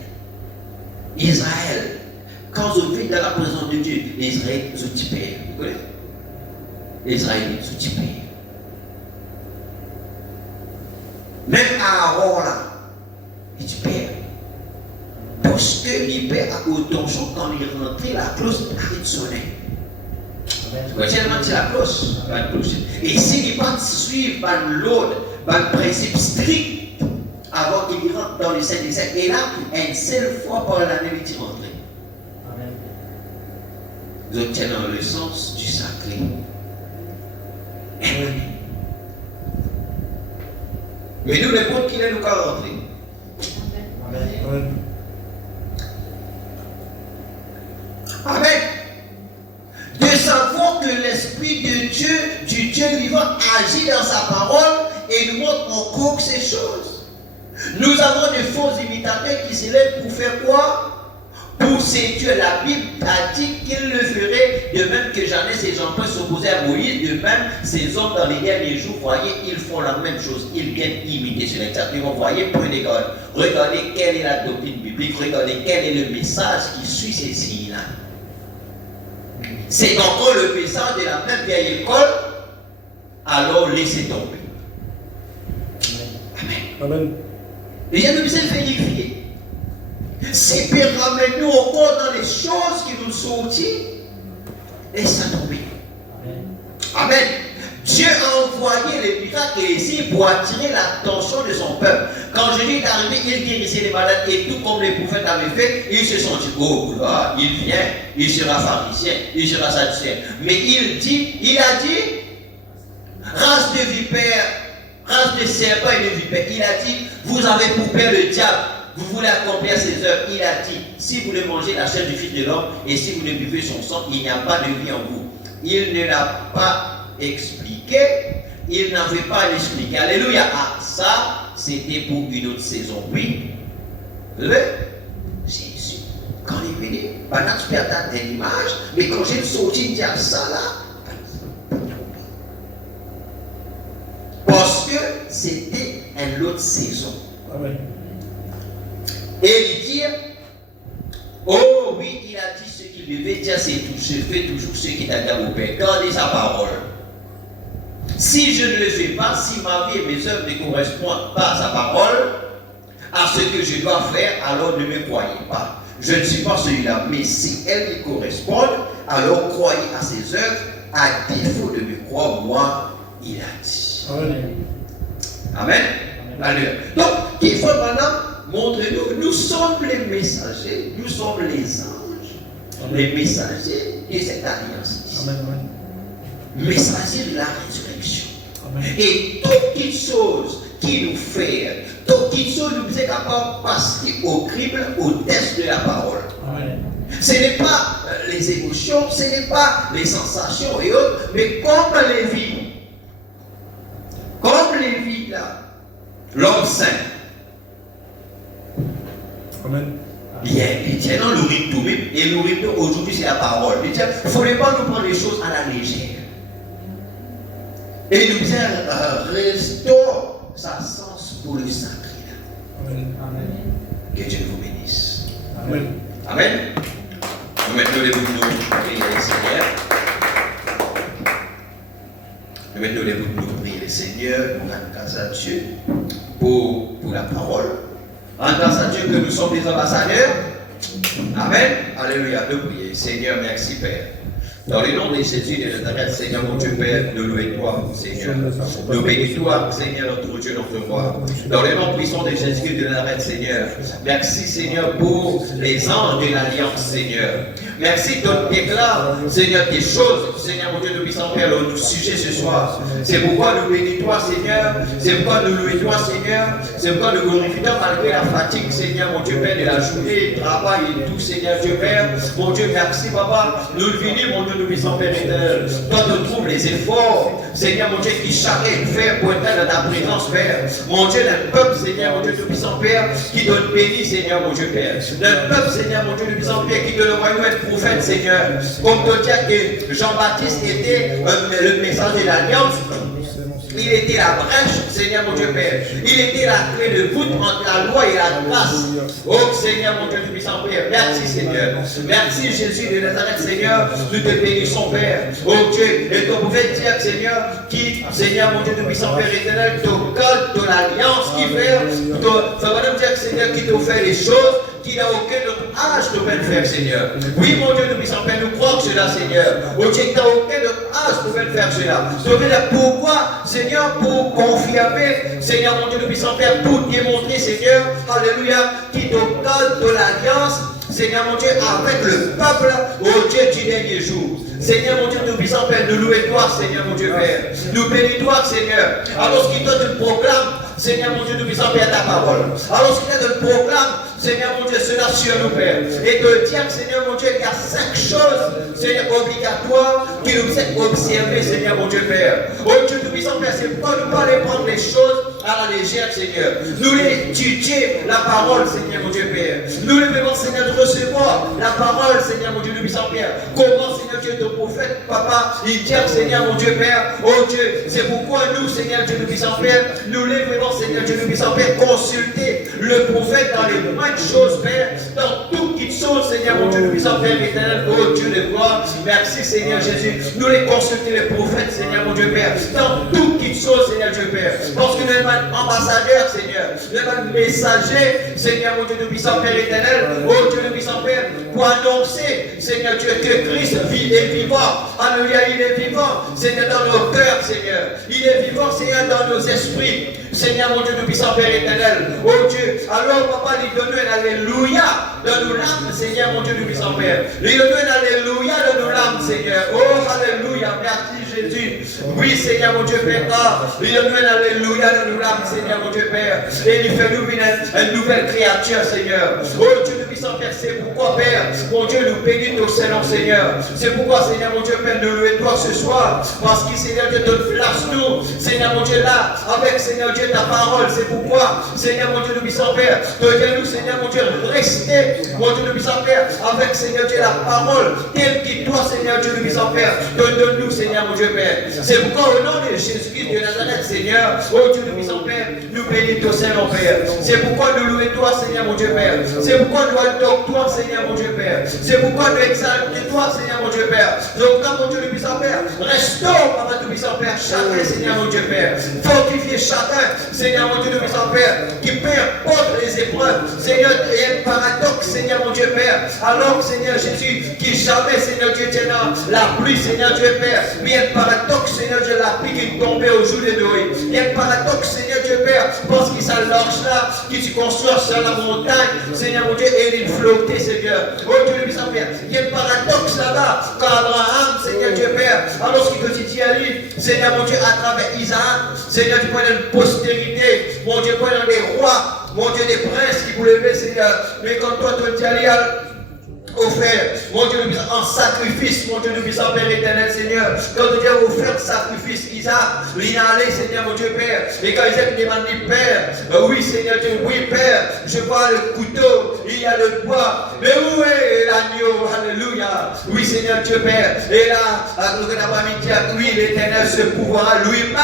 Israël. Quand vous vivez dans la présence de Dieu, Israël est père. Vous connaissez? Israël est père. Même Aaron là, il père. Parce que les pères à autant quand il rentrait, la cloche arrête de sonner. C'est la cloche. Et s'il n'est pas suivre l'ordre, le principe strict, avant qu'il rentre dans le Saint des Saints, et là, une seule fois par l'année, il est rentré. Vous obtenez dans le sens du sacré. Mais nous, n'importe qui est nous qu'à rentrer. Amen. Amen. De savoir que l'Esprit de Dieu, du Dieu vivant, agit dans sa parole et nous montre encore ces choses. Nous avons des faux imitateurs qui se lèvent pour faire quoi? Pour séduire. La Bible a dit qu'il le ferait, de même que jamais ces gens s'opposaient à Moïse, de même ces hommes dans les derniers jours, voyez, ils font la même chose. Ils viennent imiter sur exactement. Voyez, prenez garde. Regardez quelle est la doctrine biblique, regardez quel est le message qui suit ces signes-là. C'est encore le message de la même vieille école, alors laissez tomber. Amen. Amen. Et j'ai nous fait vérifier. C'est pour ramener nous encore dans les choses qui nous sortent, laissez tomber. Amen. Dieu a envoyé les miracles ici pour attirer l'attention de son peuple. Quand Jésus est arrivé, il guérissait les malades et tout comme les prophètes avaient fait, il se sont dit, oh là, il vient, il sera pharisien, il sera sadducéen. Mais il a dit, race de vipères, race de serpents et de vipères. Il a dit, vous avez pour père le diable, vous voulez accomplir ses œuvres. Il a dit, si vous ne mangez la chair du Fils de l'homme et si vous ne buvez son sang, il n'y a pas de vie en vous. Il ne l'a pas expliquer, il n'avait pas à l'expliquer. Alléluia. Ah, ça, c'était pour une autre saison. Oui. Le Jésus. Quand il est venu, pendant que tu peux attendre une image, mais quand j'ai sorti dire ça là, parce que c'était une autre saison. Amen. Et il dit, oh oui, il a dit ce qu'il devait dire, c'est tout. Je fais toujours ce qui t'a dit au Père. Gardez sa parole. Si je ne le fais pas, si ma vie et mes œuvres ne correspondent pas à sa parole, à ce que je dois faire, alors ne me croyez pas. Je ne suis pas celui-là. Mais si elles y correspondent, alors croyez à ses œuvres. À défaut de me croire, moi, il a dit. Amen. Amen. Alléluia. Donc, il faut maintenant montrer nous sommes les messagers, nous sommes les anges, les messagers de cette alliance. Amen. Messagers de la résurrection. Amen. Et toute chose qui nous fait, toute chose nous est capable de passer au crible, au test de la parole. Amen. Ce n'est pas les émotions, ce n'est pas les sensations et autres, mais comme les vies. Comme les vies là, l'homme saint. Amen. Il tient dans le rythme tout même, et le rythme aujourd'hui c'est la parole. Il dit, il ne faudrait pas nous prendre les choses à la légère. Et nous disons, restaure sa sens pour le sacré. Amen. Que Dieu vous bénisse. Amen. Amen. Nous mettons les bouts de nous prier le Seigneur. Nous mettons les bouts de nous prier le Seigneur. Nous rendons grâce à Dieu pour la parole. Rendons grâce à Dieu que nous sommes des ambassadeurs. Amen. Alléluia. Nous prions. Seigneur, merci Père. Dans le nom de Jésus de Nazareth, Seigneur mon Dieu Père, nous louons-toi, Seigneur. Nous bénissons-toi, Seigneur, notre Dieu, notre roi. Dans le nom puissant de Jésus de Nazareth, Seigneur. Merci, Seigneur, pour les anges de l'Alliance, Seigneur. Merci de déclare, Seigneur, des choses, Seigneur, mon Dieu, nous puissons faire le sujet ce soir. C'est pourquoi nous bénissons-toi, Seigneur. C'est pourquoi nous louons-toi, Seigneur. C'est pourquoi nous glorifions malgré la fatigue, Seigneur, mon Dieu Père, de la journée, le travail et tout, Seigneur, Dieu Père. Mon Dieu, merci, Papa. Nous le venons, mon Dieu, nous puissons Père éternel. Toi, tu trouves les efforts, Seigneur, mon Dieu, qui charrient faire pour être dans ta présence, Père. Mon Dieu, le peuple, Seigneur, mon Dieu, nous puissons Père, qui donne béni, Seigneur, mon Dieu, Père. Le peuple, Seigneur, mon Dieu, nous puissons Père, qui donne le royaume être prophète, Seigneur. Comme te dire que Jean-Baptiste était le messager de l'Alliance. Il était la brèche, Seigneur mon Dieu Père. Il était la clé de voûte entre la loi et la grâce. Oh Seigneur mon Dieu, nous puissons prier. Merci Seigneur. Merci Jésus de Nazareth, Seigneur. Nous te bénissons Père. Oh Dieu, et ton pouvez dire Seigneur, qui, Seigneur mon Dieu, nous puissons Père éternel, ton code de l'alliance qui fait, ça va nous dire Seigneur, qui te fait les choses qui n'a aucun autre âge de peine faire, Seigneur. Oui, mon Dieu, nous puissons faire, nous croire cela, Seigneur. Oh Dieu, qui n'a aucun autre âge de peine faire cela. Donner le pouvoir, Seigneur, pour confirmer, Seigneur, mon Dieu, nous puissons faire pour démontrer, Seigneur, alléluia, qui te donne de l'alliance, Seigneur, mon Dieu, avec le peuple, oh Dieu, du dernier jour. Seigneur, mon Dieu, nous puissons faire, nous louer toi, Seigneur, mon Dieu, Père. Nous bénis toi, Seigneur. Alors qu'il te proclame, Seigneur, mon Dieu, nous puissons faire ta parole. Alors qu'il te proclame, Seigneur, mon Dieu, cela sur nous, Père. Et te dire, Seigneur, mon Dieu, qu'il y a 5 choses, Seigneur, obligatoires qui nous sont observées, Seigneur, mon Dieu, Père. Oh Dieu, nous puissons faire, c'est pas nous pas les prendre les choses à la légère, Seigneur. Nous les étudier la parole, Seigneur, mon Dieu, Père. Nous les devons, Seigneur, de recevoir la parole, Seigneur, mon Dieu, nous puissons faire. Comment, Seigneur, Dieu, ton prophète, Papa, il dit, Seigneur, mon Dieu, Père. Oh Dieu, c'est pourquoi nous, Seigneur, Dieu, nous puissons faire. Nous les devons, Seigneur, Dieu, nous puissons faire consulter le prophète dans les moindres choses, Père, dans toutes les choses, Seigneur, mon Dieu, nous puissons faire éternel, oh Dieu de gloire. Merci, Seigneur Jésus. Nous les consulter les prophètes, Seigneur, mon Dieu, Père, dans toutes les choses, Seigneur, Dieu, Père. Parce que nous sommes ambassadeurs, Seigneur, nous sommes messagers, Seigneur, mon Dieu, nous puissons faire éternel, oh Dieu, nous puissons faire pour annoncer, Seigneur Dieu, que Christ est vivant. Alléluia, il est vivant, Seigneur, dans nos cœurs, Seigneur. Il est vivant, Seigneur, dans nos esprits. Seigneur, mon Dieu, nous puissons faire éternel. Oh Dieu, alors, Papa, il donne un alléluia dans nos larmes, Seigneur, mon Dieu, nous puissons faire. Il donne un alléluia dans nos larmes, Seigneur. Oh, alléluia, merci Jésus. Jésus. Oui, Seigneur, mon Dieu, Père. Il nous mène, alléluia, dans nous l'âme, Seigneur, mon Dieu, Père. Et il fait nous une nouvelle créature, Seigneur. Oh, Dieu, nous puissons faire, c'est pourquoi, Père, mon Dieu, nous bénit au Seigneur, Seigneur. C'est pourquoi, Seigneur, mon Dieu, Père, nous louer toi ce soir. Parce que, Seigneur Dieu, te place nous, Seigneur, mon Dieu, là, avec, Seigneur Dieu, ta parole. C'est pourquoi, Seigneur, mon Dieu, nous puissons, Père, deviens-nous, Seigneur, mon Dieu, rester, mon Dieu, nous puissons, Père, avec, Seigneur Dieu, la parole, telle que toi, Seigneur Dieu, nous puissons, Père, donne-nous, Seigneur, mon Dieu, Père. C'est pourquoi, au nom de Jésus-Christ de Nazareth, Seigneur, oh Dieu, nous puissons, Père, nous bénis au Seigneur, Père. C'est pourquoi nous louons toi, Seigneur, mon Dieu, Père. C'est pourquoi nous adorons toi, Seigneur, mon Dieu, Père. C'est pourquoi nous exaltons toi, Seigneur, mon Dieu, Père. Donc, quand mon Dieu, nous puissons, Père, restaure, Papa, nous puissons, Père, chacun, Seigneur, mon Dieu, Père. Fortifier chacun, Seigneur, mon Dieu, nous puissons, Père, qui peu importe les épreuves, Seigneur, il y a un paradoxe, Seigneur, mon Dieu, Père. Alors, Seigneur Jésus, qui jamais, Seigneur Dieu, tient la pluie, Seigneur Dieu, Père. Mais il y a un paradoxe, Seigneur Dieu, la pluie qui est tombée au jour de Noé. Il y a un paradoxe, Seigneur Dieu, Père, parce qu'il s'allonge là, qui se construit sur la montagne, Seigneur, mon Dieu, et il flottait, Seigneur. Oh Dieu, le puissant Père. Il y a un paradoxe là-bas, quand Abraham, Seigneur Dieu, Père, alors qu'il te dit à lui, Seigneur, mon Dieu, à travers Isaac, Seigneur, tu prends une postérité, mon Dieu, prends des rois, mon Dieu, des princes qui voulaient lever, Seigneur. Mais quand toi, tu dis à lui, offert, mon Dieu, nous en sacrifice, mon Dieu, nous puissons, Père éternel, Seigneur. Quand Dieu a offert sacrifice, Isaac, il est allé, Seigneur, mon Dieu, Père. Et quand Isaac demande, Père, oui, Seigneur Dieu, oui, Père, je vois le couteau, il y a le bois, mais où est l'agneau? Alléluia. Oui, Seigneur Dieu, Père. Et là, à cause de la famille, oui, l'éternel se pourra lui-même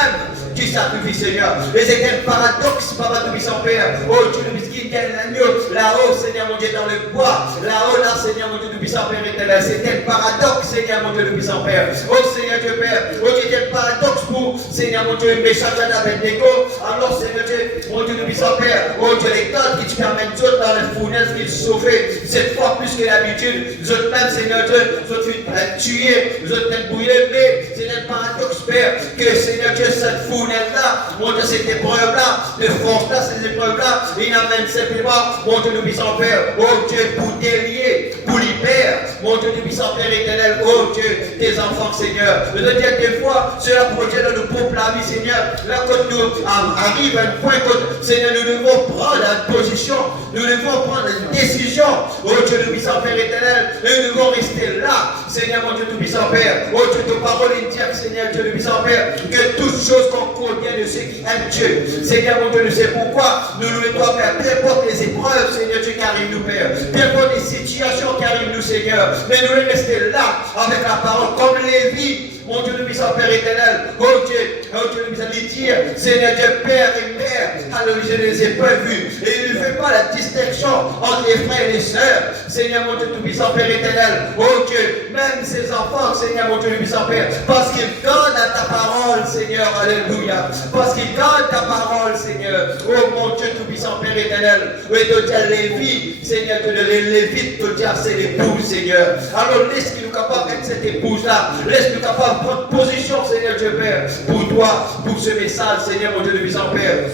qui sacrifie, Seigneur. Et c'est un paradoxe, Papa, tout puissant, Père. Oh, Dieu, nous puisses qu'il y a l'agneau là-haut, Seigneur, mon Dieu, dans le bois, là-haut, là, Seigneur, mon Dieu, nous puissant, Père éternel. C'est un paradoxe, Seigneur, mon Dieu, nous puissant, Père. Oh, Seigneur Dieu, Père. Oh, Dieu, c'est un paradoxe pour, Seigneur, mon Dieu, méchant d'Abednego. Alors, Seigneur Dieu, mon Dieu, nous puissant, Père. Oh, Dieu, les cordes qui te permettent d'autres dans les fournaises qu'ils sauvaient, cette fois plus que d'habitude, nous autres même, Seigneur Dieu, nous autres tués, nous autres même brûlés, mais c'est un paradoxe, Père, que, Seigneur Dieu, cette fournaise-là, mon Dieu, cette épreuve-là, de force-là, ces épreuves-là, il amène simplement, mon Dieu, nous puissons, Père, oh Dieu, pour délier, pour libérer, mon Dieu, nous puissons, Père éternel, oh Dieu, tes enfants, Seigneur. Je veux dire, des fois, cela projette dans nos propres la vie, Seigneur. Là, quand nous arrivons à un point, Seigneur, nous devons prendre une position, nous devons prendre une décision, oh Dieu, nous puissons, Père éternel, et nous devons rester là, Seigneur, mon Dieu, nous puissons, Père, oh Dieu, ta parole est dire, Seigneur, Dieu, nous puissons, Père, que toutes choses concourent bien de ceux qui aiment Dieu. Seigneur, mon Dieu, nous sais pourquoi nous louons toi, Père, peu importe les épreuves, Seigneur, Dieu, qui arrivent nous, Père, peu importe les situations qui arrivent nous, Seigneur, mais nous voulons rester là, avec la parole, comme Lévi, mon Dieu, nous puissons, Père éternel, oh Dieu, nous puissons lui dire, Seigneur Dieu, Père et Mère, alors je ne les ai pas vus, et il ne fait pas la distinction entre les frères et les sœurs, Seigneur, mon Dieu, tout puissant, Père éternel, oh Dieu, même ses enfants, Seigneur, mon Dieu, tout puissant, Père, parce qu'ils donnent à ta parole, Seigneur, alléluia, parce qu'ils donnent ta parole, Seigneur, oh mon Dieu, tout puissant, Père éternel, et de dire Lévi, Seigneur, de les Lévites, de dire c'est l'épouse, Seigneur, alors laisse-nous capables d'être cette épouse-là, laisse-nous capables de prendre position, Seigneur Dieu, Père, pour toi, pour ce message, Seigneur, mon Dieu, tout puissant, Père.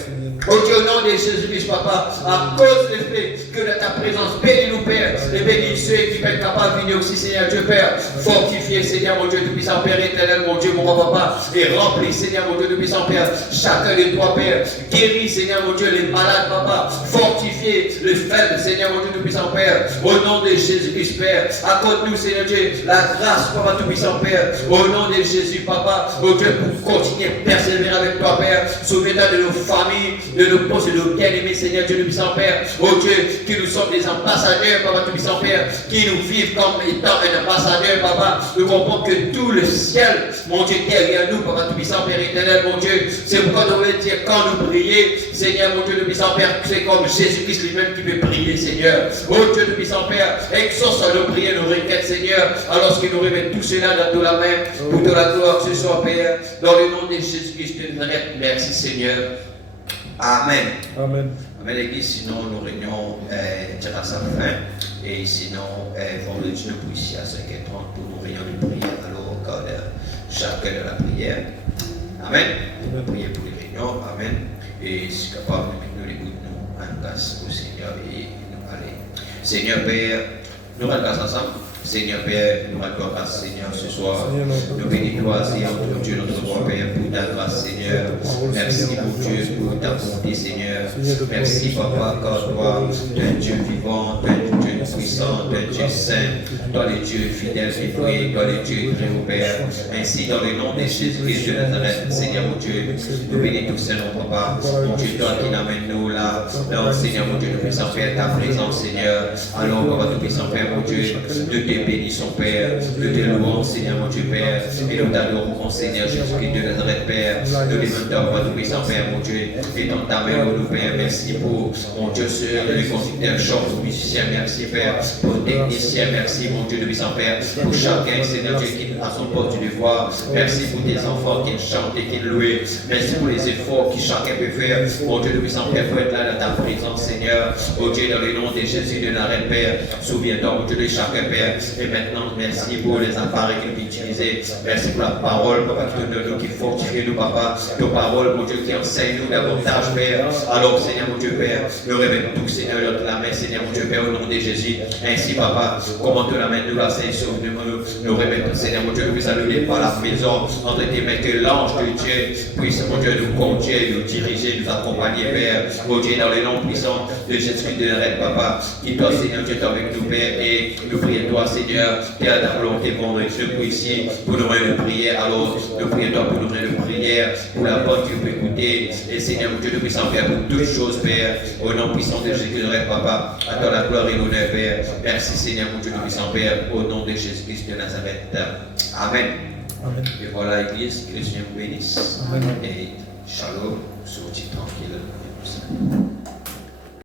Oh Dieu, au nom de Jésus-Christ, Papa, à cause du fait que de ta présence, bénis-nous, Père, et bénis ceux qui peuvent capables de venir aussi, Seigneur Dieu, Père, fortifier, Seigneur, mon Dieu, tout-puissant, Père éternel, mon Dieu, mon Papa, et remplis, Seigneur, mon Dieu, tout-puissant, Père, chacun de toi, Père, guéris, Seigneur, mon Dieu, les malades, Papa, fortifier les faibles, Seigneur, mon Dieu, tout-puissant, Père, au nom de Jésus-Christ, Père, accorde-nous, Seigneur Dieu, la grâce, Papa, tout-puissant, Père, au nom de Jésus, Papa, oh Dieu, pour continuer à persévérer avec toi, Père, souviens-toi de nos familles, de nos postes, de nos bien-aimés, Seigneur Dieu, nous puissant, Père, oh Dieu, qui nous sommes des ambassadeurs, Papa, tout puissant, Père, qui nous vivent comme étant un ambassadeur, Papa, nous comprenons que tout le ciel, mon Dieu, derrière nous, Papa, tout puissant, Père éternel, mon Dieu, c'est pourquoi nous voulons dire, quand nous prions, Seigneur, mon Dieu, tout puissant, Père, c'est comme Jésus-Christ lui-même qui peut prier, Seigneur, oh Dieu, tout puissant, Père, exauce à nos prières, nos requêtes, Seigneur, alors qu'il nous remet tout cela dans la main, pour de la gloire, ce soir, Père, dans le nom de Jésus-Christ de Nazareth, merci, Seigneur. Amen. Amen. Amen, l'église, sinon nous réunions à sa fin. Et sinon, vendredi, nous pour ici à 5h30 pour nous réunions de prière. Alors, au cas de chacun de la prière. Amen. Nous prions pour les réunions. Amen. Et si capable, nous l'écoutons, nous en grâce au Seigneur et nous aller. Seigneur Père, nous rendons grâce ensemble. Seigneur Père, nous rendons grâce, Seigneur, ce soir. Nous bénissons, Seigneur, notre Dieu, notre roi, Père, pour ta grâce, Seigneur. Merci, mon Dieu, pour ta bonté, Seigneur. Merci, Papa, car toi, tu es un Dieu vivant, tu es un Dieu puissant, tu es un Dieu saint, toi, le Dieu fidèle et vrai, toi, le Dieu très haut, Père. Ainsi, dans le nom de Jésus-Christ de Nazareth, Seigneur, mon Dieu, nous bénissons tous, Seigneur, Papa. Mon Dieu, toi qui n'amènes nous là, Seigneur, mon Dieu, nous puissions faire ta présence, Seigneur. Alors, Papa, nous puissions faire, mon Dieu, nous te bénissons, Père, nous te louons, Seigneur, mon Dieu, Père, et nous t'adorons, Seigneur, Jésus-Christ de Nazareth, Père. Nous demandons, Papa, nous puissions faire, mon Dieu, et dans ta main, nous, Père, merci pour, mon Dieu, les conducteurs, chants, musiciens, merci, Père, pour techniciens, merci, mon Dieu, nous puissions faire, pour chacun, Seigneur, Dieu, qui a son poste de voix, merci pour tes enfants qui chantent et qui louent, merci pour les efforts que chacun peut faire, mon Dieu, nous puissions faire, pour être là dans ta présence, Seigneur, oh Dieu, dans le nom de Jésus de Nazareth, Père, souviens-toi, mon Dieu, de chacun, Père, et maintenant, merci pour les appareils que nous utilisons, merci pour la parole, Papa, qui nous donne, qui fortifie nous, Papa, nos paroles, mon Dieu, qui enseigne nous davantage, Père, alors, Seigneur, mon Dieu, Père, nous remettons tout, Seigneur, de la main, Seigneur, mon Dieu, Père, au nom de Jésus, ainsi, Papa, comment te la main, nous la Seigneur, nous remettons, Seigneur, mon Dieu, nous puissions aller par la maison, entre tes mains, que l'ange de Dieu puisse, mon Dieu, nous conduire, nous diriger, nous accompagner, Père, mon Dieu, dans le nom puissant de Jésus-Christ de Nazareth, Papa, qui toi, Seigneur, Dieu, avec nous, Père, et nous prions, toi, Seigneur, Père, ta volonté, pour nous ici, pour nous rendre de prière, alors, nous prions, toi, pour nous rendre de prière, pour la bonne Dieu peut écouter, et Seigneur, mon Dieu, nous puissions faire pour toutes choses, Père, au nom puissant de Jésus-Christ de Nazareth, Papa, à toi la gloire et l'honneur, Père, merci, Seigneur, mon Dieu, nous puissions faire, au nom de Jésus-Christ de Nazareth, Amen. Amen. Et voilà, Église, que le Seigneur vous bénisse, Amen. et shalom, sortie tranquille.